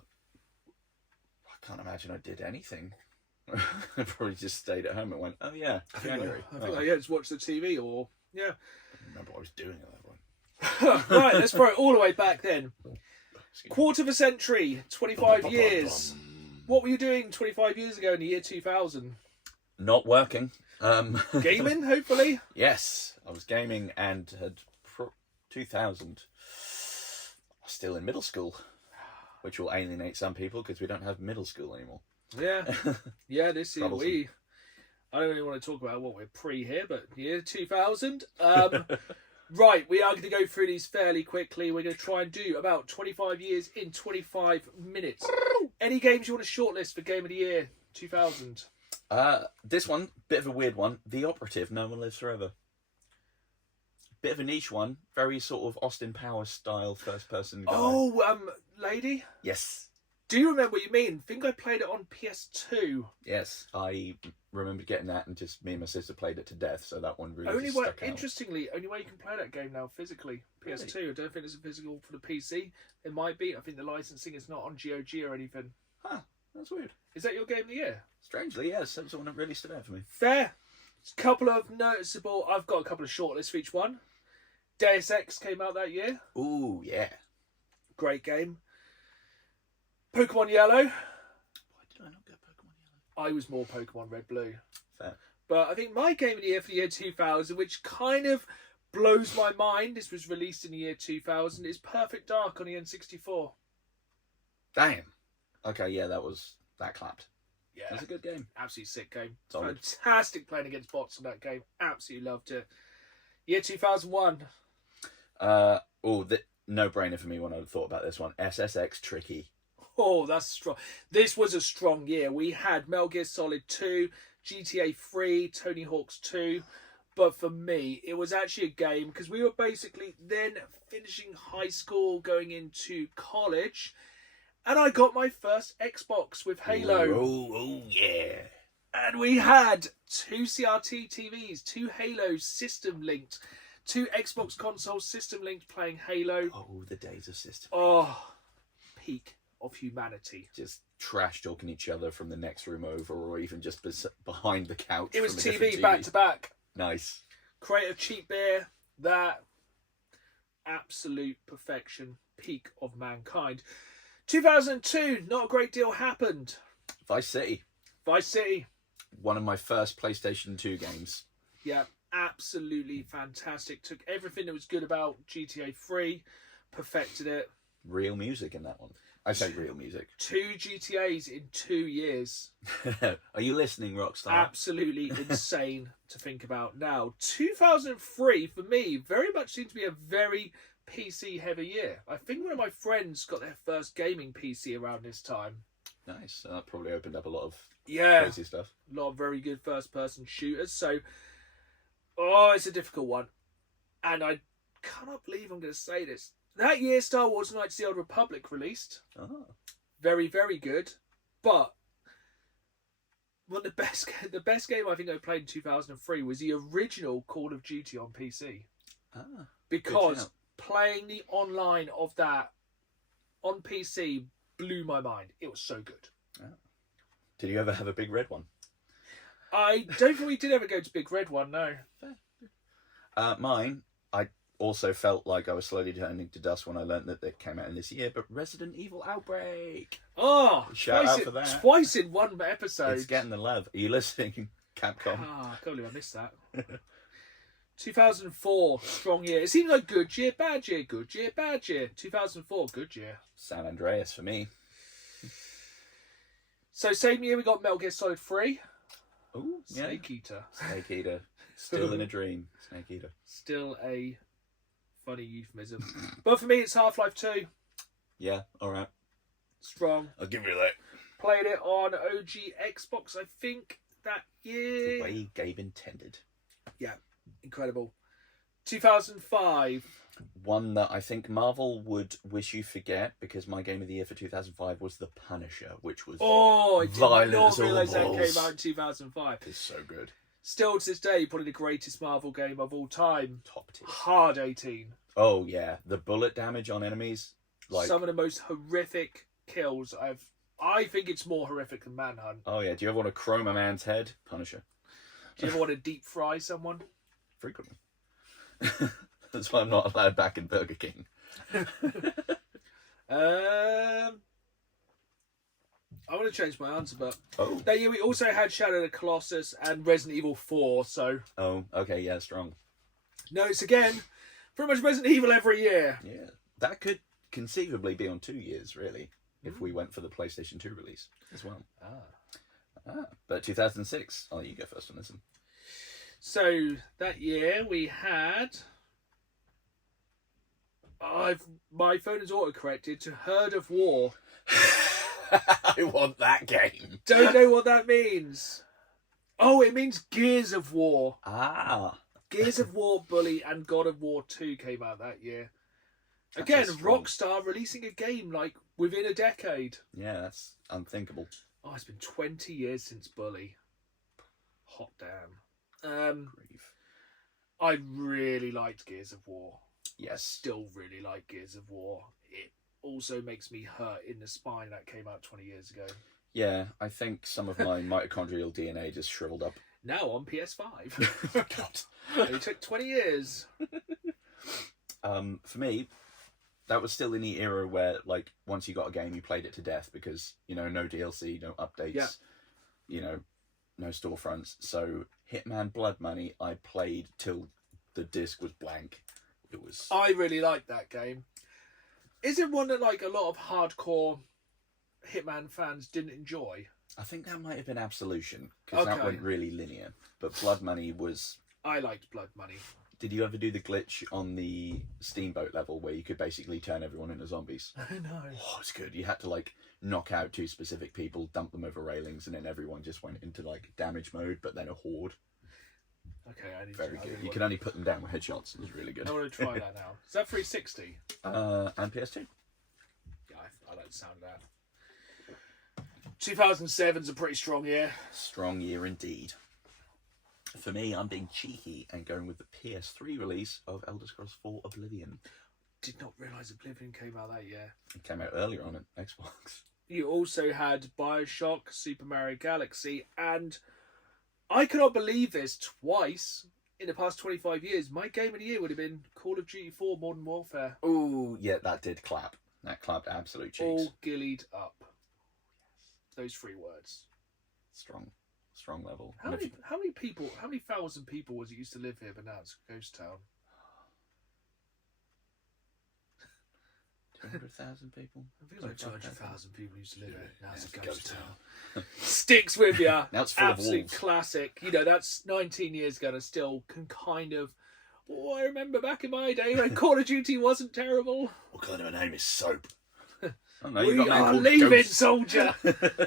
I can't imagine I did anything. I probably just stayed at home and went, oh yeah, January. I think I just watched the TV or yeah. I don't remember what I was doing at that point. Right, let's throw it all the way back then. Quarter of a century, 25 years. What were you doing 25 years ago in the year 2000? Not working. Gaming, hopefully? Yes, I was gaming and had 2000. Still in middle school, which will alienate some people because we don't have middle school anymore. Yeah, this year I don't really want to talk about what we're pre here, but year 2000. Right, we are going to go through these fairly quickly. We're going to try and do about 25 years in 25 minutes. Any games you want to shortlist for Game of the Year 2000? This one, bit of a weird one. The Operative, No One Lives Forever. Bit of a niche one. Very sort of Austin Powers style first person guy. Oh, Lady? Yes. Do you remember what you mean? I think I played it on PS2. Yes, I remember getting that and just me and my sister played it to death, so that one really stuck out. Interestingly, only way you can play that game now physically, PS2. Really? I don't think it's a physical for the PC. It might be. I think the licensing is not on GOG or anything. Huh, that's weird. Is that your Game of the Year? Strangely, yes. That's the one that really stood out for me. Fair. It's a couple of noticeable... I've got a couple of shortlists for each one. Deus Ex came out that year. Ooh, yeah. Great game. Pokemon Yellow. Why did I not get Pokemon Yellow? I was more Pokemon Red Blue. Fair. But I think my game of the year for the year 2000, which kind of blows my mind, this was released in the year 2000, is Perfect Dark on the N64. Damn. Okay, yeah, that clapped. Yeah. That's a good game. Absolutely sick game. Solid. Fantastic playing against bots in that game. Absolutely loved it. Year 2001. No-brainer for me when I thought about this one. SSX Tricky. Oh, that's strong. This was a strong year. We had Metal Gear Solid 2, GTA 3, Tony Hawk's 2. But for me, it was actually a game because we were basically then finishing high school, going into college. And I got my first Xbox with Halo. Oh, yeah. And we had 2 CRT TVs, 2 Halos system linked, 2 Xbox consoles system linked playing Halo. Oh, the days of system. Oh, peak of humanity. Just trash talking each other from the next room over, or even just behind the couch. It was from a different TV back to back. Nice. Creative cheap beer. That absolute perfection. Peak of mankind. 2002, not a great deal happened. Vice City. Vice City. One of my first PlayStation 2 games. Yeah, absolutely fantastic. Took everything that was good about GTA 3, perfected it. Real music in that one. I say real music. 2 GTAs in 2 years. Are you listening, Rockstar? Absolutely insane to think about now. 2003, for me, very much seemed to be a very PC heavy year. I think one of my friends got their first gaming PC around this time. Nice. So that probably opened up a lot of crazy stuff. A lot of very good first person shooters. So, it's a difficult one. And I cannot believe I'm going to say this. That year, Star Wars Knights of the Old Republic released. Oh. Very, very good. But one of the best game I think I played in 2003 was the original Call of Duty on PC. Ah, because playing the online of that on PC blew my mind. It was so good. Oh. Did you ever have a big red one? I don't think we did ever go to Big Red one, no. Mine, I also felt like I was slowly turning to dust when I learned that it came out in this year, but Resident Evil Outbreak. Oh, Shout out for that. Twice in one episode. It's getting the love. Are you listening, Capcom? I can't believe I missed that. 2004, strong year. It seems like good year, bad year, good year, bad year. 2004, good year. San Andreas for me. So same year we got Metal Gear Solid 3. Ooh, Snake Eater. Snake Eater. Still in a dream. Snake Eater. Still a funny euphemism. But for me, it's Half-Life 2. Yeah, alright. Strong. I'll give you that. Played it on OG Xbox, I think, that year. The way Gabe intended. Yeah, incredible. 2005. One that I think Marvel would wish you forget, because my game of the year for 2005 was The Punisher, which was I did violent not as all realise that balls. came out in 2005. It's so good. Still to this day, probably the greatest Marvel game of all time. Top tier. Hard 18. Oh yeah, the bullet damage on enemies. Some of the most horrific kills I think it's more horrific than Manhunt. Oh yeah, do you ever want to chrome a man's head? Punisher. Do you ever want to deep fry someone? Frequently. That's why I'm not allowed back in Burger King. I want to change my answer, but Oh. that year we also had Shadow of the Colossus and Resident Evil 4, so Oh, okay, yeah, strong. no, it's again pretty much Resident Evil every year. Yeah. That could conceivably be on 2 years, really, if we went for the PlayStation 2 release as well. But 2006, I'll let you go first on this one. So that year we had my phone is autocorrected to Herd of War. I want that game. Don't know what that means. Oh, it means Gears of War. Ah. Gears of War, Bully, and God of War 2 came out that year. That's Again, a strong- Rockstar releasing a game like within a decade. Yeah, that's unthinkable. Oh, it's been 20 years since Bully. Hot damn. Grief. I really liked Gears of War. Yes. Still really like Gears of War. It also makes me hurt in the spine. That came out 20 years ago. Yeah, I think some of my mitochondrial DNA just shriveled up. Now on PS5. God. It took 20 years. For me, that was still in the era where, like, once you got a game, you played it to death because, you know, no DLC, no updates, you know, no storefronts. So Hitman Blood Money, I played till the disc was blank. It was. I really liked that game. Is it one that like a lot of hardcore Hitman fans didn't enjoy? I think that might have been Absolution because that went really linear. But Blood Money was. I liked Blood Money. Did you ever do the glitch on the steamboat level where you could basically turn everyone into zombies? No. Oh, it's good. You had to like knock out 2 specific people, dump them over railings, and then everyone just went into like damage mode, but then a horde. Okay, I need Very to. good. You can only put them down with headshots. It was really good. I want to try that now. Is that 360? And PS2. Yeah, I like the sound of that. 2007's a pretty strong year. Strong year indeed. For me, I'm being cheeky and going with the PS3 release of Elder Scrolls 4 Oblivion. Did not realise Oblivion came out that year. It came out earlier on Xbox. You also had Bioshock, Super Mario Galaxy, and I cannot believe this, twice in the past 25 years, my game of the year would have been Call of Duty 4 Modern Warfare. Oh, yeah, that did clap. That clapped absolute cheeks. All gillied up. Those 3 words. Strong level. How many thousand people was it used to live here, but now it's a ghost town? 200,000 people? I think it's like 200,000 people used to live here. Now it's a ghost town. town. Sticks with you. Now it's full of Absolute wolves. classic. You know, that's 19 years ago and I still can kind of... Oh, I remember back in my day when Call of Duty wasn't terrible. What kind of a name is Soap? Oh, no, We are leaving, soldier.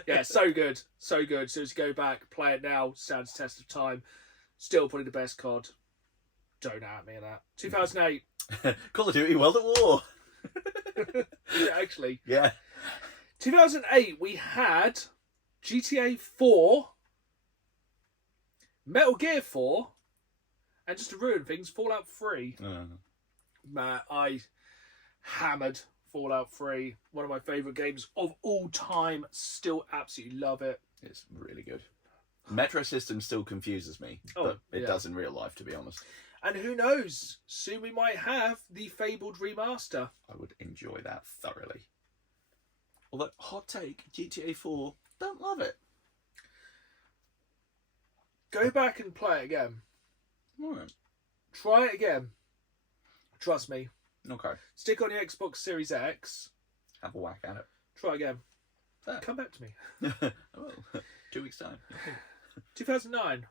Yeah, so good. So good. So as you go back, play it now, stands test of time. Still probably the best COD. Don't at me of that. 2008. Call of Duty World at War. Yeah, actually. Yeah. 2008, we had GTA 4, Metal Gear 4, and just to ruin things, Fallout 3. Man, I hammered Fallout 3. One of my favourite games of all time. Still absolutely love it. It's really good. Metro system still confuses me, but it does in real life, to be honest. And who knows, soon we might have the fabled remaster. I would enjoy that thoroughly. Although, hot take, GTA 4, don't love it. Go back and play it again. Alright. Try it again. Trust me. Okay. Stick on your Xbox Series X. Have a whack at it. Try again. Fair. Come back to me. Oh, 2 weeks' time. 2009.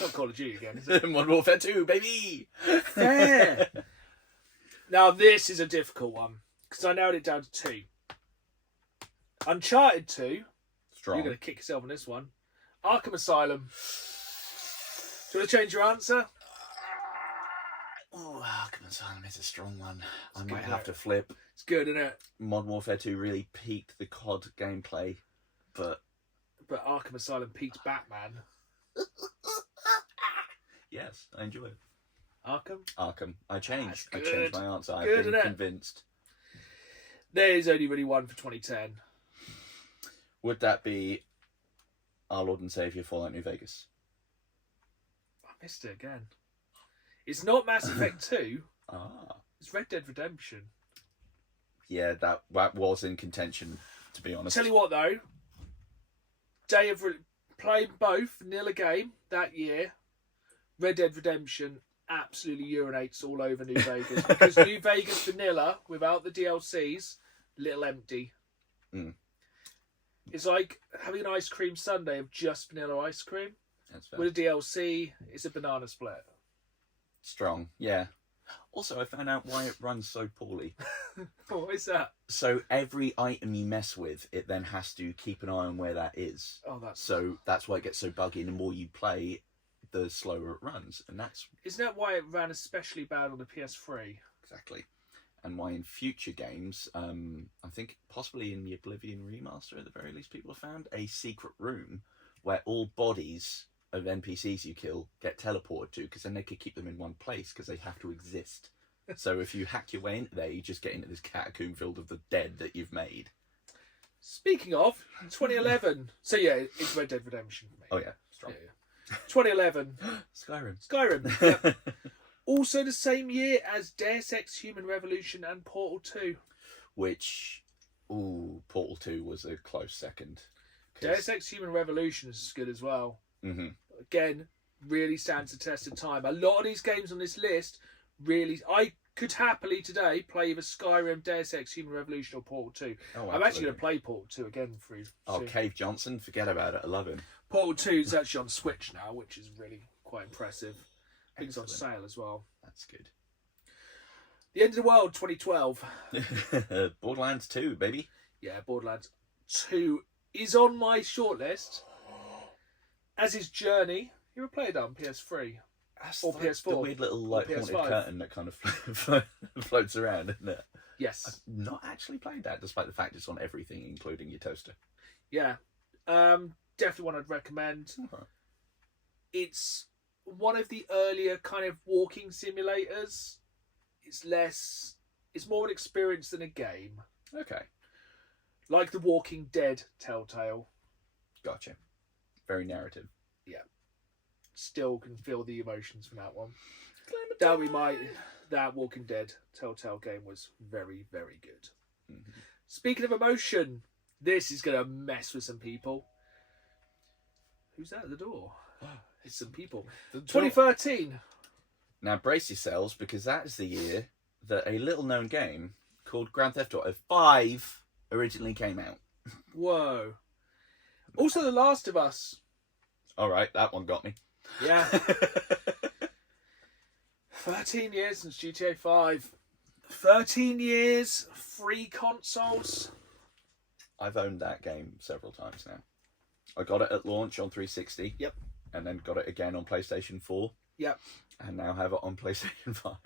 Not Call of Duty again, is it? Modern Warfare 2, baby! Fair. Now this is a difficult one because I narrowed it down to 2. Uncharted 2. Strong. You're going to kick yourself on this one. Arkham Asylum. Do you want to change your answer? Oh, Arkham Asylum is a strong one. I good, might isn't have it? to flip. It's good, isn't it? Modern Warfare 2 really peaked the COD gameplay, but Arkham Asylum peaked Batman. yes, I enjoy it. Arkham? I changed. I That's changed good. my answer. I've Good, been innit? convinced. There's only really one for 2010. Would that be Our Lord and Saviour Fallout New Vegas? I missed it again. It's not Mass Effect 2. Ah. It's Red Dead Redemption. Yeah, that was in contention, to be honest. Tell you what though, playing both, vanilla game that year, Red Dead Redemption absolutely urinates all over New Vegas because New Vegas vanilla without the DLCs, little empty. Mm. It's like having an ice cream sundae of just vanilla ice cream. That's fair. With a DLC, it's a banana split. Strong, yeah. Also, I found out why it runs so poorly. What is that? So every item you mess with, it then has to keep an eye on where that is. Oh, that's... So that's why it gets so buggy. And the more you play, the slower it runs. And that's... Isn't that why it ran especially bad on the PS3? Exactly. And why in future games, I think possibly in the Oblivion remaster at the very least, people have found a secret room where all bodies of NPCs you kill get teleported to, because then they could keep them in one place because they have to exist. So if you hack your way into there, you just get into this catacomb filled of the dead that you've made. Speaking of, 2011. So yeah, it's Red Dead Redemption for me. Oh yeah, strong. Yeah. 2011. Skyrim. Yep. Also the same year as Deus Ex Human Revolution and Portal 2. Which, Portal 2 was a close second. Deus Ex Human Revolution is good as well. Mm-hmm. Again, really stands the test of time. A lot of these games on this list really... I could happily today play either Skyrim, Deus Ex Human Revolution or Portal 2. Oh, I'm actually going to play Portal 2 again through. Oh, Cave Johnson, forget about it. I love him. Portal 2 is actually on Switch now, which is really quite impressive. I think it's on sale as well. That's good. The End of the World 2012. Borderlands 2, baby. Yeah, Borderlands 2 is on my shortlist. As is Journey. You ever played that on PS3? That's or like PS4? the weird little haunted PS5. curtain that kind of floats around, isn't it? Yes. I've not actually played that, despite the fact it's on everything, including your toaster. Yeah. Definitely one I'd recommend. Okay. It's one of the earlier kind of walking simulators. It's more an experience than a game. Okay. Like The Walking Dead Telltale. Gotcha. Very narrative. Yeah. Still can feel the emotions from that one. Clementine. That Walking Dead Telltale game was very, very good. Mm-hmm. Speaking of emotion, this is going to mess with some people. Who's that at the door? It's some people. 2013. Now brace yourselves, because that is the year that a little known game called Grand Theft Auto 5 originally came out. Whoa. Also The Last of Us. Alright, that one got me. Yeah. 13 years since GTA 5. 13 years, free consoles. I've owned that game several times now. I got it at launch on 360. Yep. And then got it again on PlayStation 4. Yep. And now have it on PlayStation 5.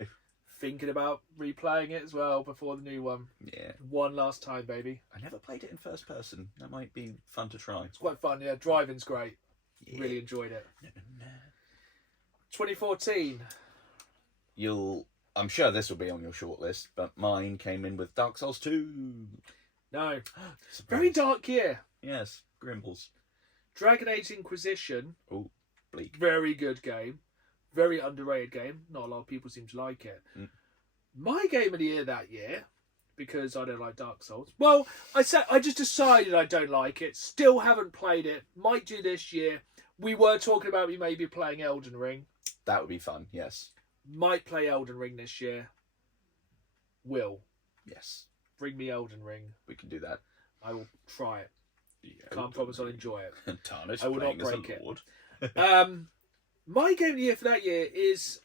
Thinking about replaying it as well before the new one. Yeah. One last time, baby. I never played it in first person. That might be fun to try. It's quite fun, yeah. Driving's great. Yeah. Really enjoyed it. No. 2014. I'm sure this will be on your shortlist, but mine came in with Dark Souls 2. No. Surprise. Very dark year. Yes, Grimbles. Dragon Age Inquisition. Oh, bleak. Very good game. Very underrated game. Not a lot of people seem to like it. Mm. My game of the year that year, because I don't like Dark Souls. Well, I just decided I don't like it. Still haven't played it. Might do this year. We were talking about me maybe playing Elden Ring. That would be fun, yes. Might play Elden Ring this year. Will. Yes. Bring me Elden Ring. We can do that. I will try it. Yeah, Can't promise I'll enjoy it. Tarnish I will not playing break as a it. lord. My game of the year for that year is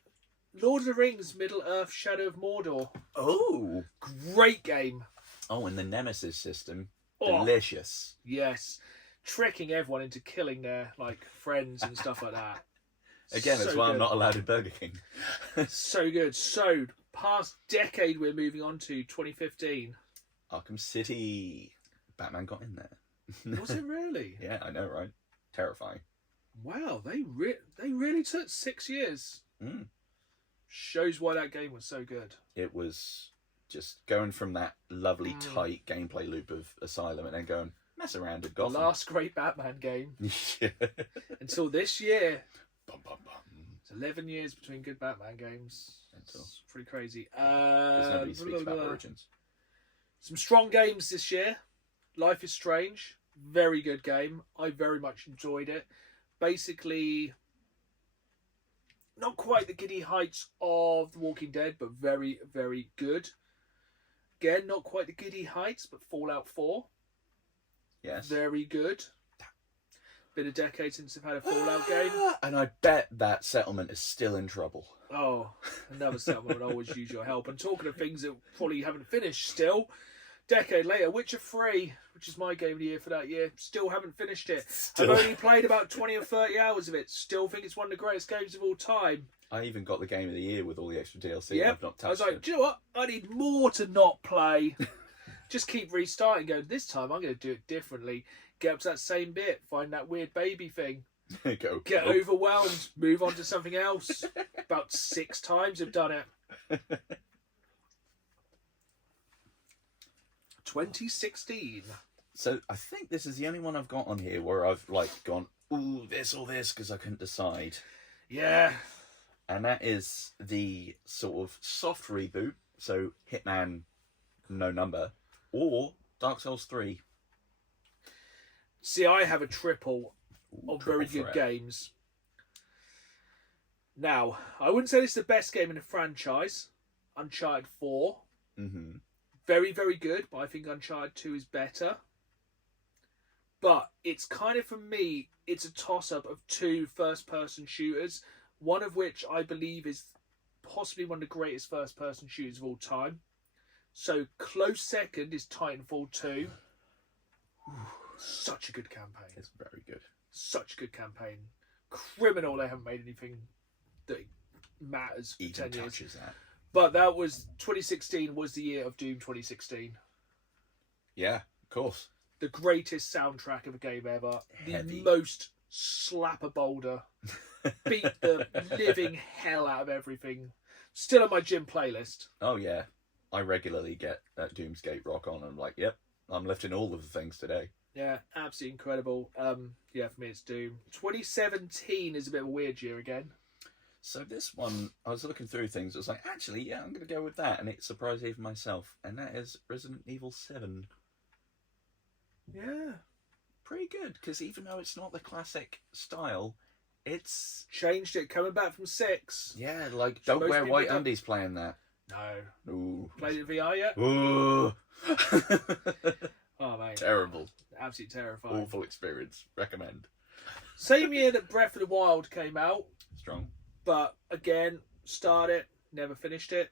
Lord of the Rings Middle-earth Shadow of Mordor. Oh. Great game. Oh, and the Nemesis system. Oh. Delicious. Yes. Tricking everyone into killing their friends and stuff like that. Again, that's So why good. I'm not allowed in Burger King. So good. So, past decade we're moving on to 2015. Arkham City. Batman got in there. Was it really? Yeah, I know, right? Terrifying. Wow, they really took 6 years. Mm. Shows why that game was so good. It was just going from that lovely, tight gameplay loop of Asylum and then going, mess around in Gotham. The last great Batman game. Yeah. Until this year. Bum, bum, bum. It's 11 years between good Batman games. Mental. It's pretty crazy. Because nobody speaks about Origins. Some strong games this year. Life is Strange. Very good game. I very much enjoyed it. Basically, not quite the giddy heights of The Walking Dead, but very, very good. Again, not quite the giddy heights, but Fallout 4. Yes. Very good. Been a decade since I've had a Fallout game. And I bet that settlement is still in trouble. Oh, another settlement would always use your help. And talking of things that probably haven't finished still, decade later, Witcher 3, which is my game of the year for that year, still haven't finished it. Still. I've only played about 20 or 30 hours of it. Still think it's one of the greatest games of all time. I even got the game of the year with all the extra DLC. Yep. I've not touched I was like, it. do you know what? I need more to not play. Just keep restarting, going, this time I'm going to do it differently. Get up to that same bit, find that weird baby thing. Go. Get overwhelmed, move on to something else. About 6 times I've done it. 2016. So I think this is the only one I've got on here where I've like gone, ooh, this or this, because I couldn't decide. Yeah. And that is the sort of soft reboot. So Hitman, no number, or Dark Souls 3. See, I have a triple of very triple good threat. games. Now, I wouldn't say this is the best game in the franchise. Uncharted 4. Mm-hmm. Very, very good, but I think Uncharted 2 is better. But it's kind of, for me, it's a toss-up of two first-person shooters, one of which I believe is possibly one of the greatest first-person shooters of all time. So, close second is Titanfall 2. Such a good campaign. It's very good. Such a good campaign. Criminal they haven't made anything that matters for Even 10 years. touches that. But that was 2016 was the year of Doom 2016. Yeah, of course. The greatest soundtrack of a game ever. Heavy. The most slapper boulder. Beat the living hell out of everything. Still on my gym playlist. Oh yeah, I regularly get that Doomsgate rock on, and I'm like, yep, I'm lifting all of the things today. Yeah, absolutely incredible. Yeah, for me it's Doom. 2017 is a bit of a weird year again. So this one, I was looking through things. I was like, actually, yeah, I'm going to go with that, and it surprised even myself. And that is Resident Evil 7. Yeah. Pretty good, because even though it's not the classic style, it's Changed it, coming back from 6. yeah, like So don't most wear people white don't- undies playing that. No. Ooh. Played it in VR yet? Ooh. Oh, mate. Terrible. Absolutely terrifying. Awful experience. Recommend. Same year that Breath of the Wild came out, Strong. but again, started it, never finished it.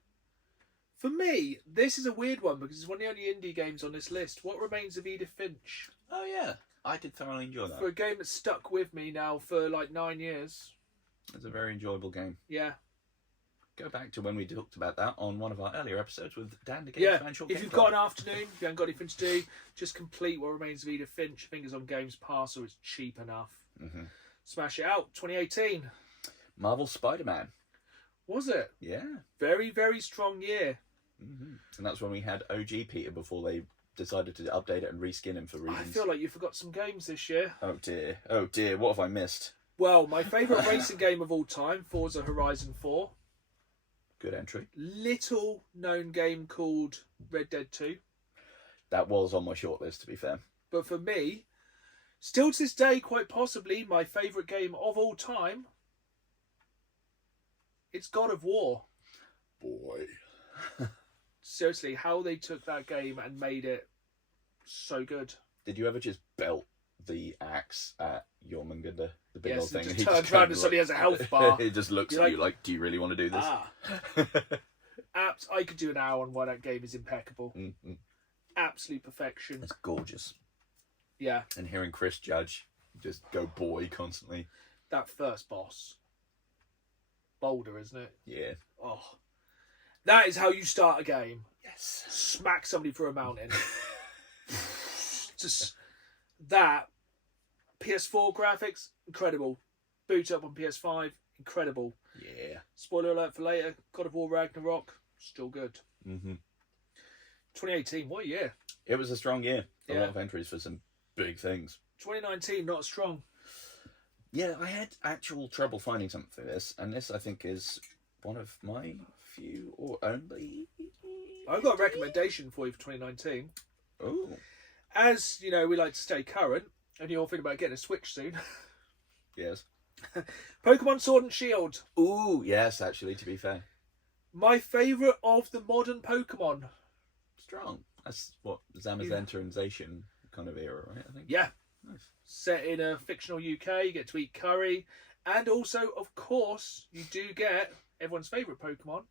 For me, this is a weird one because it's one of the only indie games on this list. What Remains of Edith Finch? Oh yeah, I did thoroughly enjoy that. For a game that's stuck with me now for like 9 years. It's a very enjoyable game. Yeah. Go back to when we talked about that on one of our earlier episodes with Dan the Games Yeah. Man Short If Game you've Club. got an afternoon, if you haven't got anything to do, just complete What Remains of Edith Finch. I think it's on Games Pass, so it's cheap enough. Mm-hmm. Smash it out. 2018. Marvel Spider-Man. Was it? Yeah. Very, very strong year. Mm-hmm. And that's when we had OG Peter before they decided to update it and reskin him for reasons. I feel like you forgot some games this year. Oh dear. Oh dear. What have I missed? Well, my favourite racing game of all time, Forza Horizon 4. Good entry. Little known game called Red Dead 2. That was on my shortlist, to be fair. But for me, still to this day, quite possibly my favourite game of all time, it's God of War. Boy. Seriously, how they took that game and made it so good. Did you ever just belt the axe at Jormungandr, the big Yes, old thing? and and just he turns kind around of and suddenly has a health bar. He just looks You're at you like, do you really want to do this? I could do an hour on why that game is impeccable. Mm-hmm. Absolute perfection. It's gorgeous. Yeah, And hearing Chris Judge just go boy constantly. that first boss. Boulder, isn't it? Yeah. Oh. That is how you start a game. Yes. Smack somebody through a mountain. Just that. PS4 graphics, incredible. Boot up on PS5, incredible. Yeah. Spoiler alert for later, God of War Ragnarok, still good. Mm-hmm. 2018, what a year. It was a strong year. A Yeah. lot of entries for some big things. 2019, not strong. Yeah, I had actual trouble finding something for this, and this I think is one of my few or only. I've got a recommendation for you for 2019. Oh. As, you know, we like to stay current, and you're thinking about getting a Switch soon. Yes. Pokemon Sword and Shield. Ooh, yes, actually, to be fair. My favourite of the modern Pokemon. Strong. That's what Zamazenta and Zacian kind of era, right? I think. Yeah. Nice. Set in a fictional UK, you get to eat curry. And also, of course, you do get everyone's favourite Pokemon.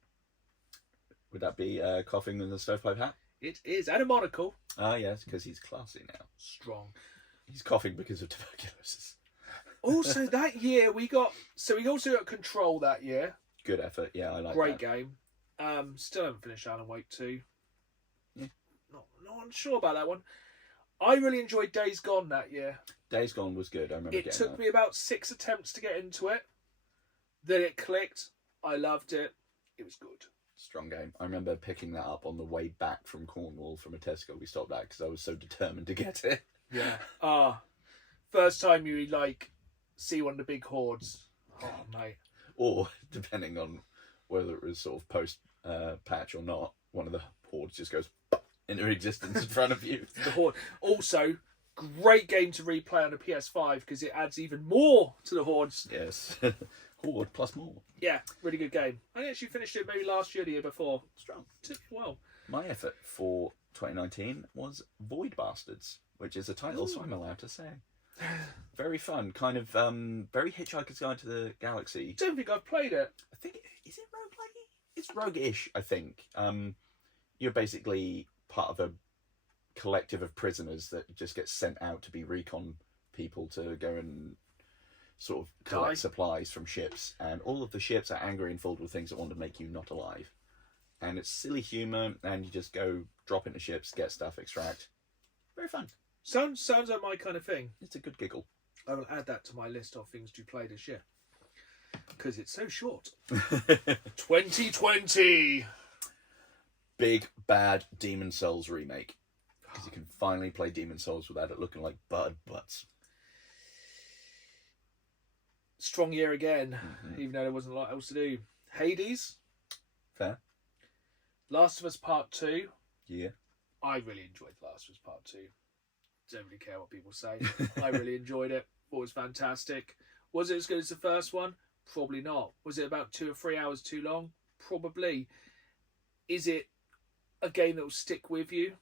Would that be coughing in the stovepipe hat? It is. And a monocle. Ah, yes, because he's classy now. Strong. He's coughing because of tuberculosis. Also, that year we also got Control that year. Good effort. Yeah, I like Great that. game. Still haven't finished Alan Wake 2. Yeah. Not unsure about that one. I really enjoyed Days Gone that year. Days Gone was good. I remember It getting took that. me about 6 attempts to get into it. Then it clicked. I loved it. It was good. Strong game. I remember picking that up on the way back from Cornwall from a Tesco we stopped at because I was so determined to get it. Yeah. First time you see one of the big hordes. Oh mate. Or depending on whether it was sort of post patch or not, one of the hordes just goes into existence in front of you. The horde. Also, great game to replay on a PS5 because it adds even more to the hordes. Yes. Horde plus more. Yeah, really good game. I actually finished it maybe last year, the year before. Strong. Took well. My effort for 2019 was Void Bastards, which is a title so I'm allowed to say. Very fun, kind of very Hitchhiker's Guide to the Galaxy. Don't think I've played it. I think is it roguelike? It's rogue-ish, I think. You're basically part of a collective of prisoners that just get sent out to be recon people to go and sort of collect supplies from ships, and all of the ships are angry and filled with things that want to make you not alive. And it's silly humour, and you just go drop into ships, get stuff, extract. Very fun. Sounds like my kind of thing. It's a good giggle. I will add that to my list of things to play this year because it's so short. 2020. Big bad Demon Souls remake, because you can finally play Demon Souls without it looking like buttered butts. Strong year again, even though there wasn't a lot else to do. Hades. Fair. Last of Us Part 2. Yeah. I really enjoyed Last of Us Part 2. Don't really care what people say. I really enjoyed it. Thought it was fantastic. Was it as good as the first one? Probably not. Was it about 2 or 3 hours too long? Probably. Is it a game that will stick with you?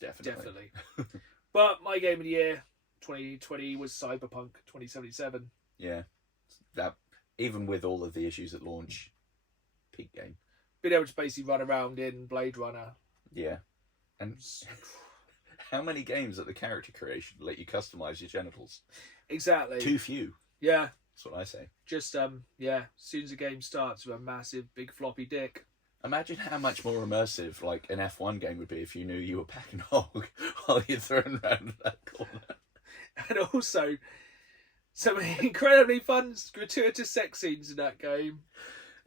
Definitely. But my game of the year, 2020, was Cyberpunk 2077. Yeah. That, even with all of the issues at launch, peak game. Being able to basically run around in Blade Runner. Yeah. And how many games at the character creation let you customise your genitals? Exactly. Too few. Yeah. That's what I say. Just, as soon as the game starts with a massive, big floppy dick. Imagine how much more immersive like an F1 game would be if you knew you were packing hog while you're thrown around that corner. And also, some incredibly fun, gratuitous sex scenes in that game.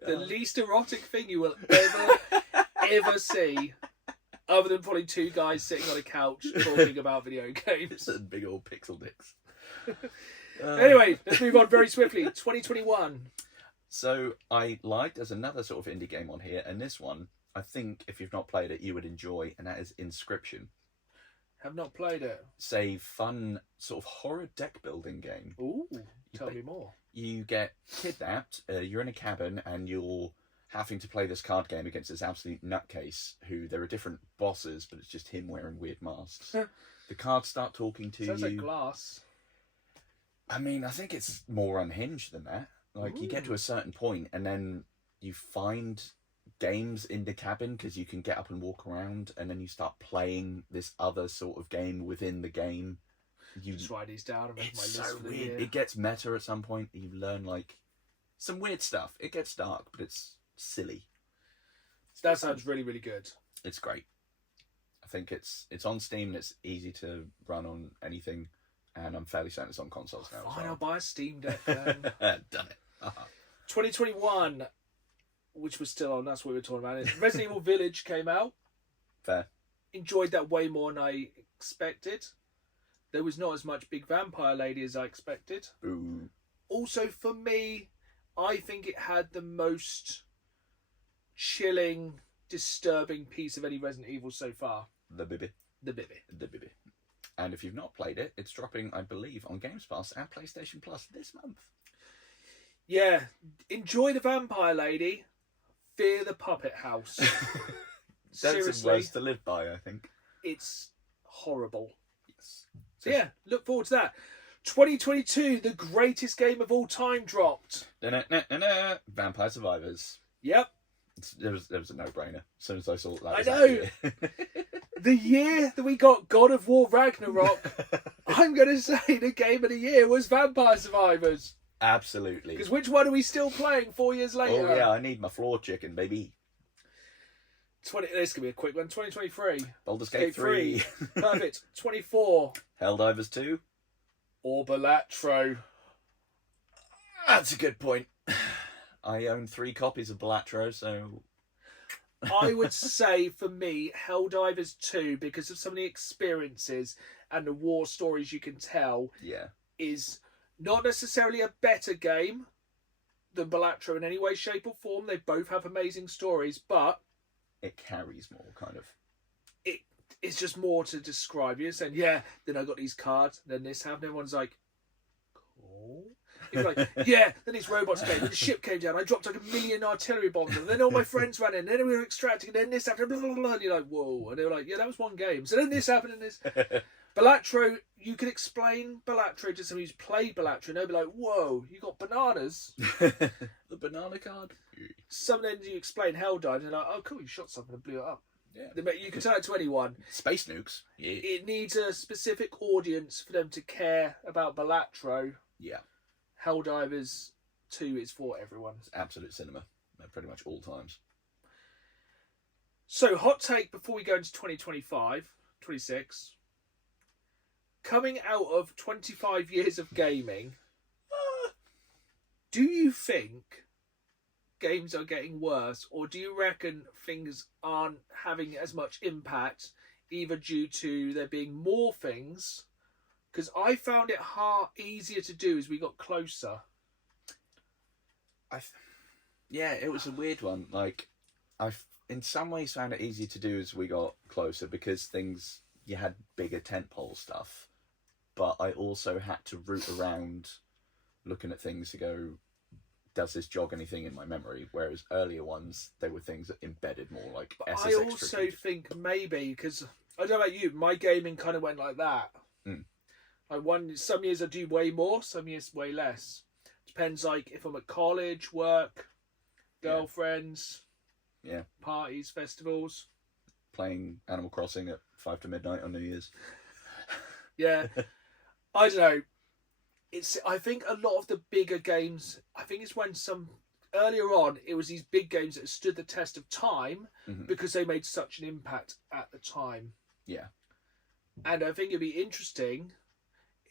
The least erotic thing you will ever see, other than probably two guys sitting on a couch talking about video games. And big old pixel dicks. Anyway, let's move on very swiftly. 2021. So I lied. There's another sort of indie game on here, and this one, I think, if you've not played it, you would enjoy, and that is Inscription. Have not played it. It's a fun sort of horror deck building game. Ooh, tell me more. You get kidnapped. You're in a cabin, and you're having to play this card game against this absolute nutcase. Who there are different bosses, but it's just him wearing weird masks. The cards start talking to Sounds you. like Glass. I mean, I think it's more unhinged than that. Like, you get to a certain point, and then you find games in the cabin because you can get up and walk around, and then you start playing this other sort of game within the game. You just write these down and make my list so for the weird. year. It gets meta at some point. You learn like some weird stuff. It gets dark, but it's silly. That sounds really, really good. It's great. I think it's on Steam and it's easy to run on anything, and I'm fairly certain it's on consoles now. Fine, I'll buy a Steam Deck then. Done it. 2021, which was still on, that's what we were talking about. Resident Evil Village came out. Fair. Enjoyed that way more than I expected. There was not as much big vampire lady as I expected. Ooh. Also, for me, I think it had the most chilling, disturbing piece of any Resident Evil so far. The Bibby. The Bibby. The Bibby. And if you've not played it, it's dropping, I believe, on Games Pass and PlayStation Plus this month. Yeah, enjoy the vampire lady, fear the puppet house. That's Seriously, words to live by, I think. it's horrible. Yes. So yeah, look forward to that. 2022, the greatest game of all time dropped. Vampire Survivors. Yep. There was a no-brainer. As soon as I saw that. I Was know. that year. The year that we got God of War Ragnarok, I'm going to say the game of the year was Vampire Survivors. Absolutely. Because which one are we still playing 4 years later? Oh yeah, I need my floor chicken, baby. This could be a quick one. 2023. Baldur's Gate 3. Perfect. 24. Helldivers 2. Orbalatro. That's a good point. I own 3 copies of Balatro, so I would say for me, Helldivers 2, because of some of the experiences and the war stories you can tell, Yeah. is not necessarily a better game than Balatro in any way, shape, or form. They both have amazing stories, but It carries more, kind of. it's just more to describe. You're saying, yeah, then I got these cards, then this happened. Everyone's like, cool. You're like, yeah, then these robots came, then the ship came down, I dropped like 1 million artillery bombs, and then all my friends ran in, then we were extracting, and then this happened, blah, blah, blah, and you're like, whoa. And they were like, yeah, that was one game. So then this happened, and this. Balatro, you could explain Balatro to someone who's played Balatro, and they'll be like, whoa, you got bananas. The banana card. Some then you explain Helldive, and they're like, oh, cool, you shot something and blew it up. Yeah. You can tell it to anyone. Space nukes. Yeah. It needs a specific audience for them to care about Balatro. Yeah. Helldivers 2 is for everyone. It's absolute cinema at pretty much all times. So, hot take before we go into 2025, 26. Coming out of 25 years of gaming, do you think games are getting worse, or do you reckon things aren't having as much impact, either due to there being more things? Because I found it easier to do as we got closer. Yeah, it was a weird one. Like, in some ways found it easier to do as we got closer because you had bigger tentpole stuff, but I also had to root around looking at things to go, does this jog anything in my memory? Whereas earlier ones, they were things that embedded more, like SSX. I also think maybe, because I don't know about you, my gaming kind of went like that. Some years I do way more, some years way less. Depends, like if I'm at college, work, girlfriends, parties, festivals. Playing Animal Crossing at 5 to midnight on New Year's. Yeah, I don't know. I think a lot of the bigger games, I think it's when earlier on, it was these big games that stood the test of time because they made such an impact at the time. Yeah. And I think it'd be interesting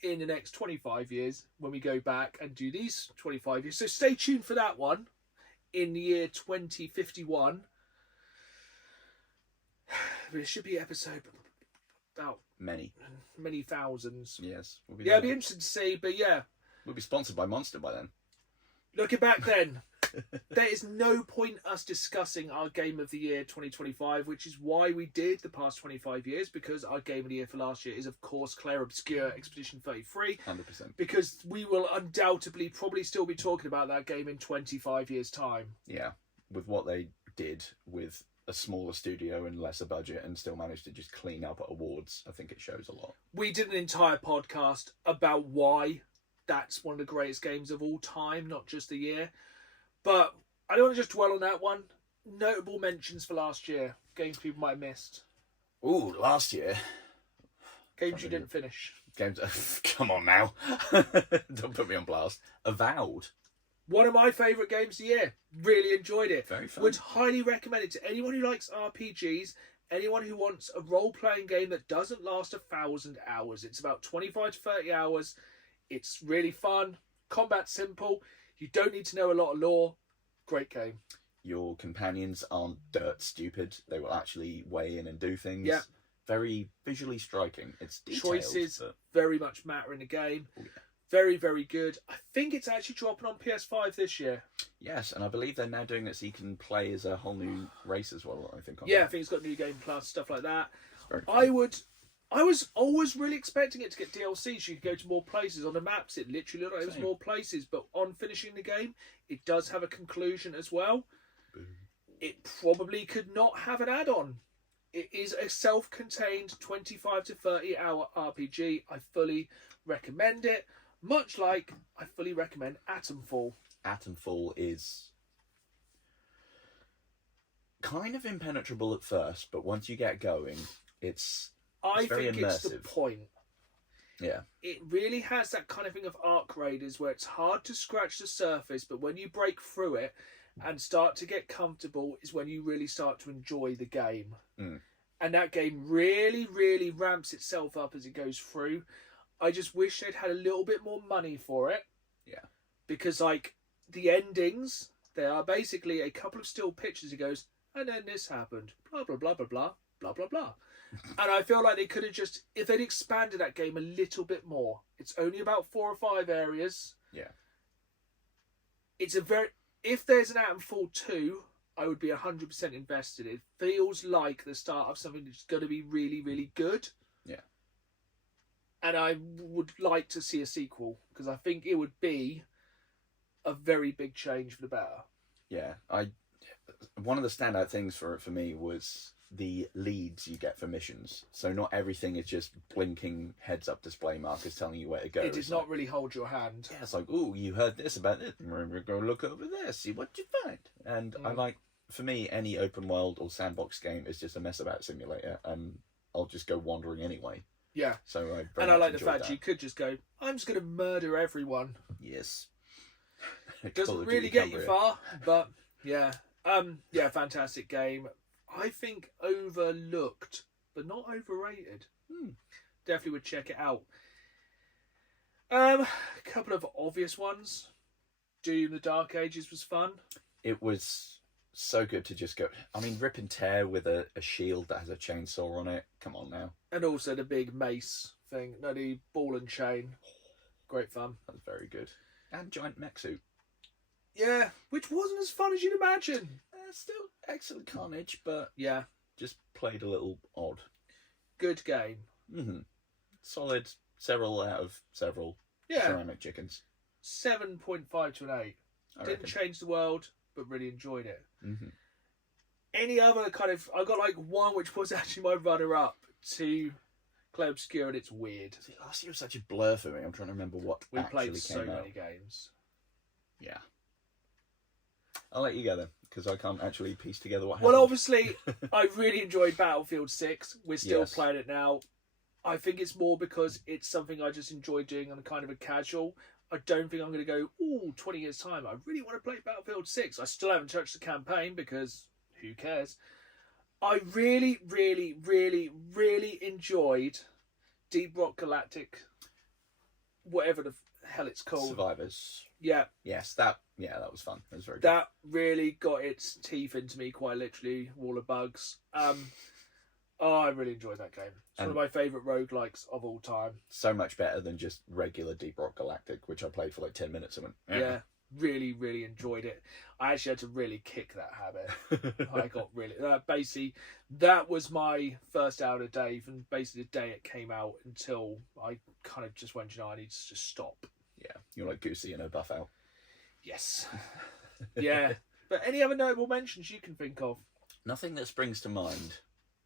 in the next 25 years when we go back and do these 25 years. So stay tuned for that one in the year 2051. It should be episode about many thousands. Yes. It'd be interesting to see, but yeah. We'll be sponsored by Monster by then. Looking back then, there is no point us discussing our Game of the Year 2025, which is why we did the past 25 years, because our Game of the Year for last year is, of course, Claire Obscure Expedition 33. 100%. Because we will undoubtedly probably still be talking about that game in 25 years' time. Yeah, with what they did with a smaller studio and lesser budget and still managed to just clean up at awards, I think it shows a lot. We did an entire podcast about why that's one of the greatest games of all time, not just the year. But I don't want to just dwell on that one. Notable mentions for last year. Games people might have missed. Ooh, last year. Games you didn't finish. Games. Come on now. Don't put me on blast. Avowed. One of my favourite games of the year. Really enjoyed it. Very fun. Would highly recommend it to anyone who likes RPGs, anyone who wants a role-playing game that doesn't last 1,000 hours. It's about 25 to 30 hours. It's really fun. Combat simple. You don't need to know a lot of lore. Great game. Your companions aren't dirt stupid. They will actually weigh in and do things. Yeah. Very visually striking. It's detailed, Choices but very much matter in the game. Oh, yeah. Very, very good. I think it's actually dropping on PS5 this year. Yes, and I believe they're now doing it so you can play as a whole new race as well, I think. I think it's got New Game Plus, stuff like that. It's very fun. I was always really expecting it to get DLC so you could go to more places. On the maps, it literally looked like it was Same. more places, but on finishing the game, it does have a conclusion as well. Boom. It probably could not have an add-on. It is a self-contained 25 to 30 hour RPG. I fully recommend it. Much like I fully recommend Atomfall. Atomfall is kind of impenetrable at first, but once you get going, it's very think immersive. it's the point. Yeah. It really has that kind of thing of Ark Raiders where it's hard to scratch the surface, but when you break through it and start to get comfortable is when you really start to enjoy the game. Mm. And that game really, really ramps itself up as it goes through. I just wish they'd had a little bit more money for it. Yeah. Because, like, the endings, they are basically a couple of still pictures. It goes, and then this happened. Blah, blah, blah, blah, blah, blah, blah, blah. And I feel like they could have just, if they'd expanded that game a little bit more. It's only about 4 or 5 areas. Yeah. It's a very, if there's an Atomfall 2, I would be 100% invested. It feels like the start of something that's going to be really, really good. Yeah. And I would like to see a sequel, because I think it would be a very big change for the better. Yeah. One of the standout things for me was the leads you get for missions. So not everything is just blinking heads up display markers telling you where to go. It does not really hold your hand. Yeah, it's like, oh, you heard this about it. Go look over there, see what you find. And I like, for me, any open world or sandbox game is just a mess about simulator, and I'll just go wandering anyway. Yeah. So I like the fact you could just go, I'm just going to murder everyone. Yes. It doesn't really get you far, but yeah. Yeah, fantastic game. I think overlooked, but not overrated. Definitely would check it out. A couple of obvious ones. Doom the Dark Ages was fun. It was so good to just go. I mean, rip and tear with a shield that has a chainsaw on it. Come on now. And also the big mace thing. No, the ball and chain. Great fun. That was very good. And giant mech suit. Yeah, which wasn't as fun as you'd imagine. Still excellent carnage, but yeah, just played a little odd. Good game. Solid. Several out of several. Yeah. Ceramic chickens. 7.5 to an 8. Didn't change the world, but really enjoyed it. Any other kind of... I got like one which was actually my runner-up to Clay Obscure, and it's weird. See, last year was such a blur for me. I'm trying to remember what we actually played so came out. many games. Yeah. I'll let you go then, because I can't actually piece together what happened. Well, obviously, I really enjoyed Battlefield 6. We're still playing it now. I think it's more because it's something I just enjoy doing on a kind of a casual. I don't think I'm going to go, 20 years' time, I really want to play Battlefield 6. I still haven't touched the campaign because who cares? I really, really, really, really enjoyed Deep Rock Galactic, whatever the hell it's called. Survivors. Yeah. Yes, that was fun. It was very good. That really got its teeth into me, quite literally. Wall of Bugs. I really enjoyed that game. It's one of my favourite roguelikes of all time. So much better than just regular Deep Rock Galactic, which I played for like 10 minutes and went, yeah, really, really enjoyed it. I actually had to really kick that habit. I got really... basically, that was my first hour of day, from basically the day it came out until I kind of just went, I need to just stop. Yeah, you're like Goosey in a buff out. Yes. Yeah. But any other notable mentions you can think of? Nothing that springs to mind,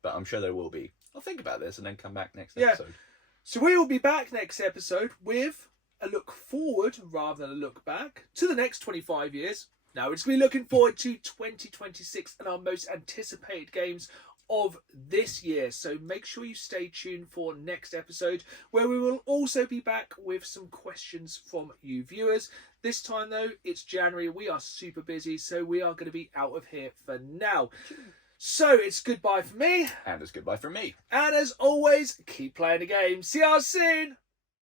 but I'm sure there will be. I'll think about this and then come back next episode. So we will be back next episode with a look forward rather than a look back to the next 25 years. Now we're just going to be looking forward to 2026 and our most anticipated games of this year. So make sure you stay tuned for next episode, where we will also be back with some questions from you viewers. This time though, it's January. We are super busy, so we are going to be out of here for now. So it's goodbye from me. And it's goodbye from me. And as always, keep playing the game. See you all soon.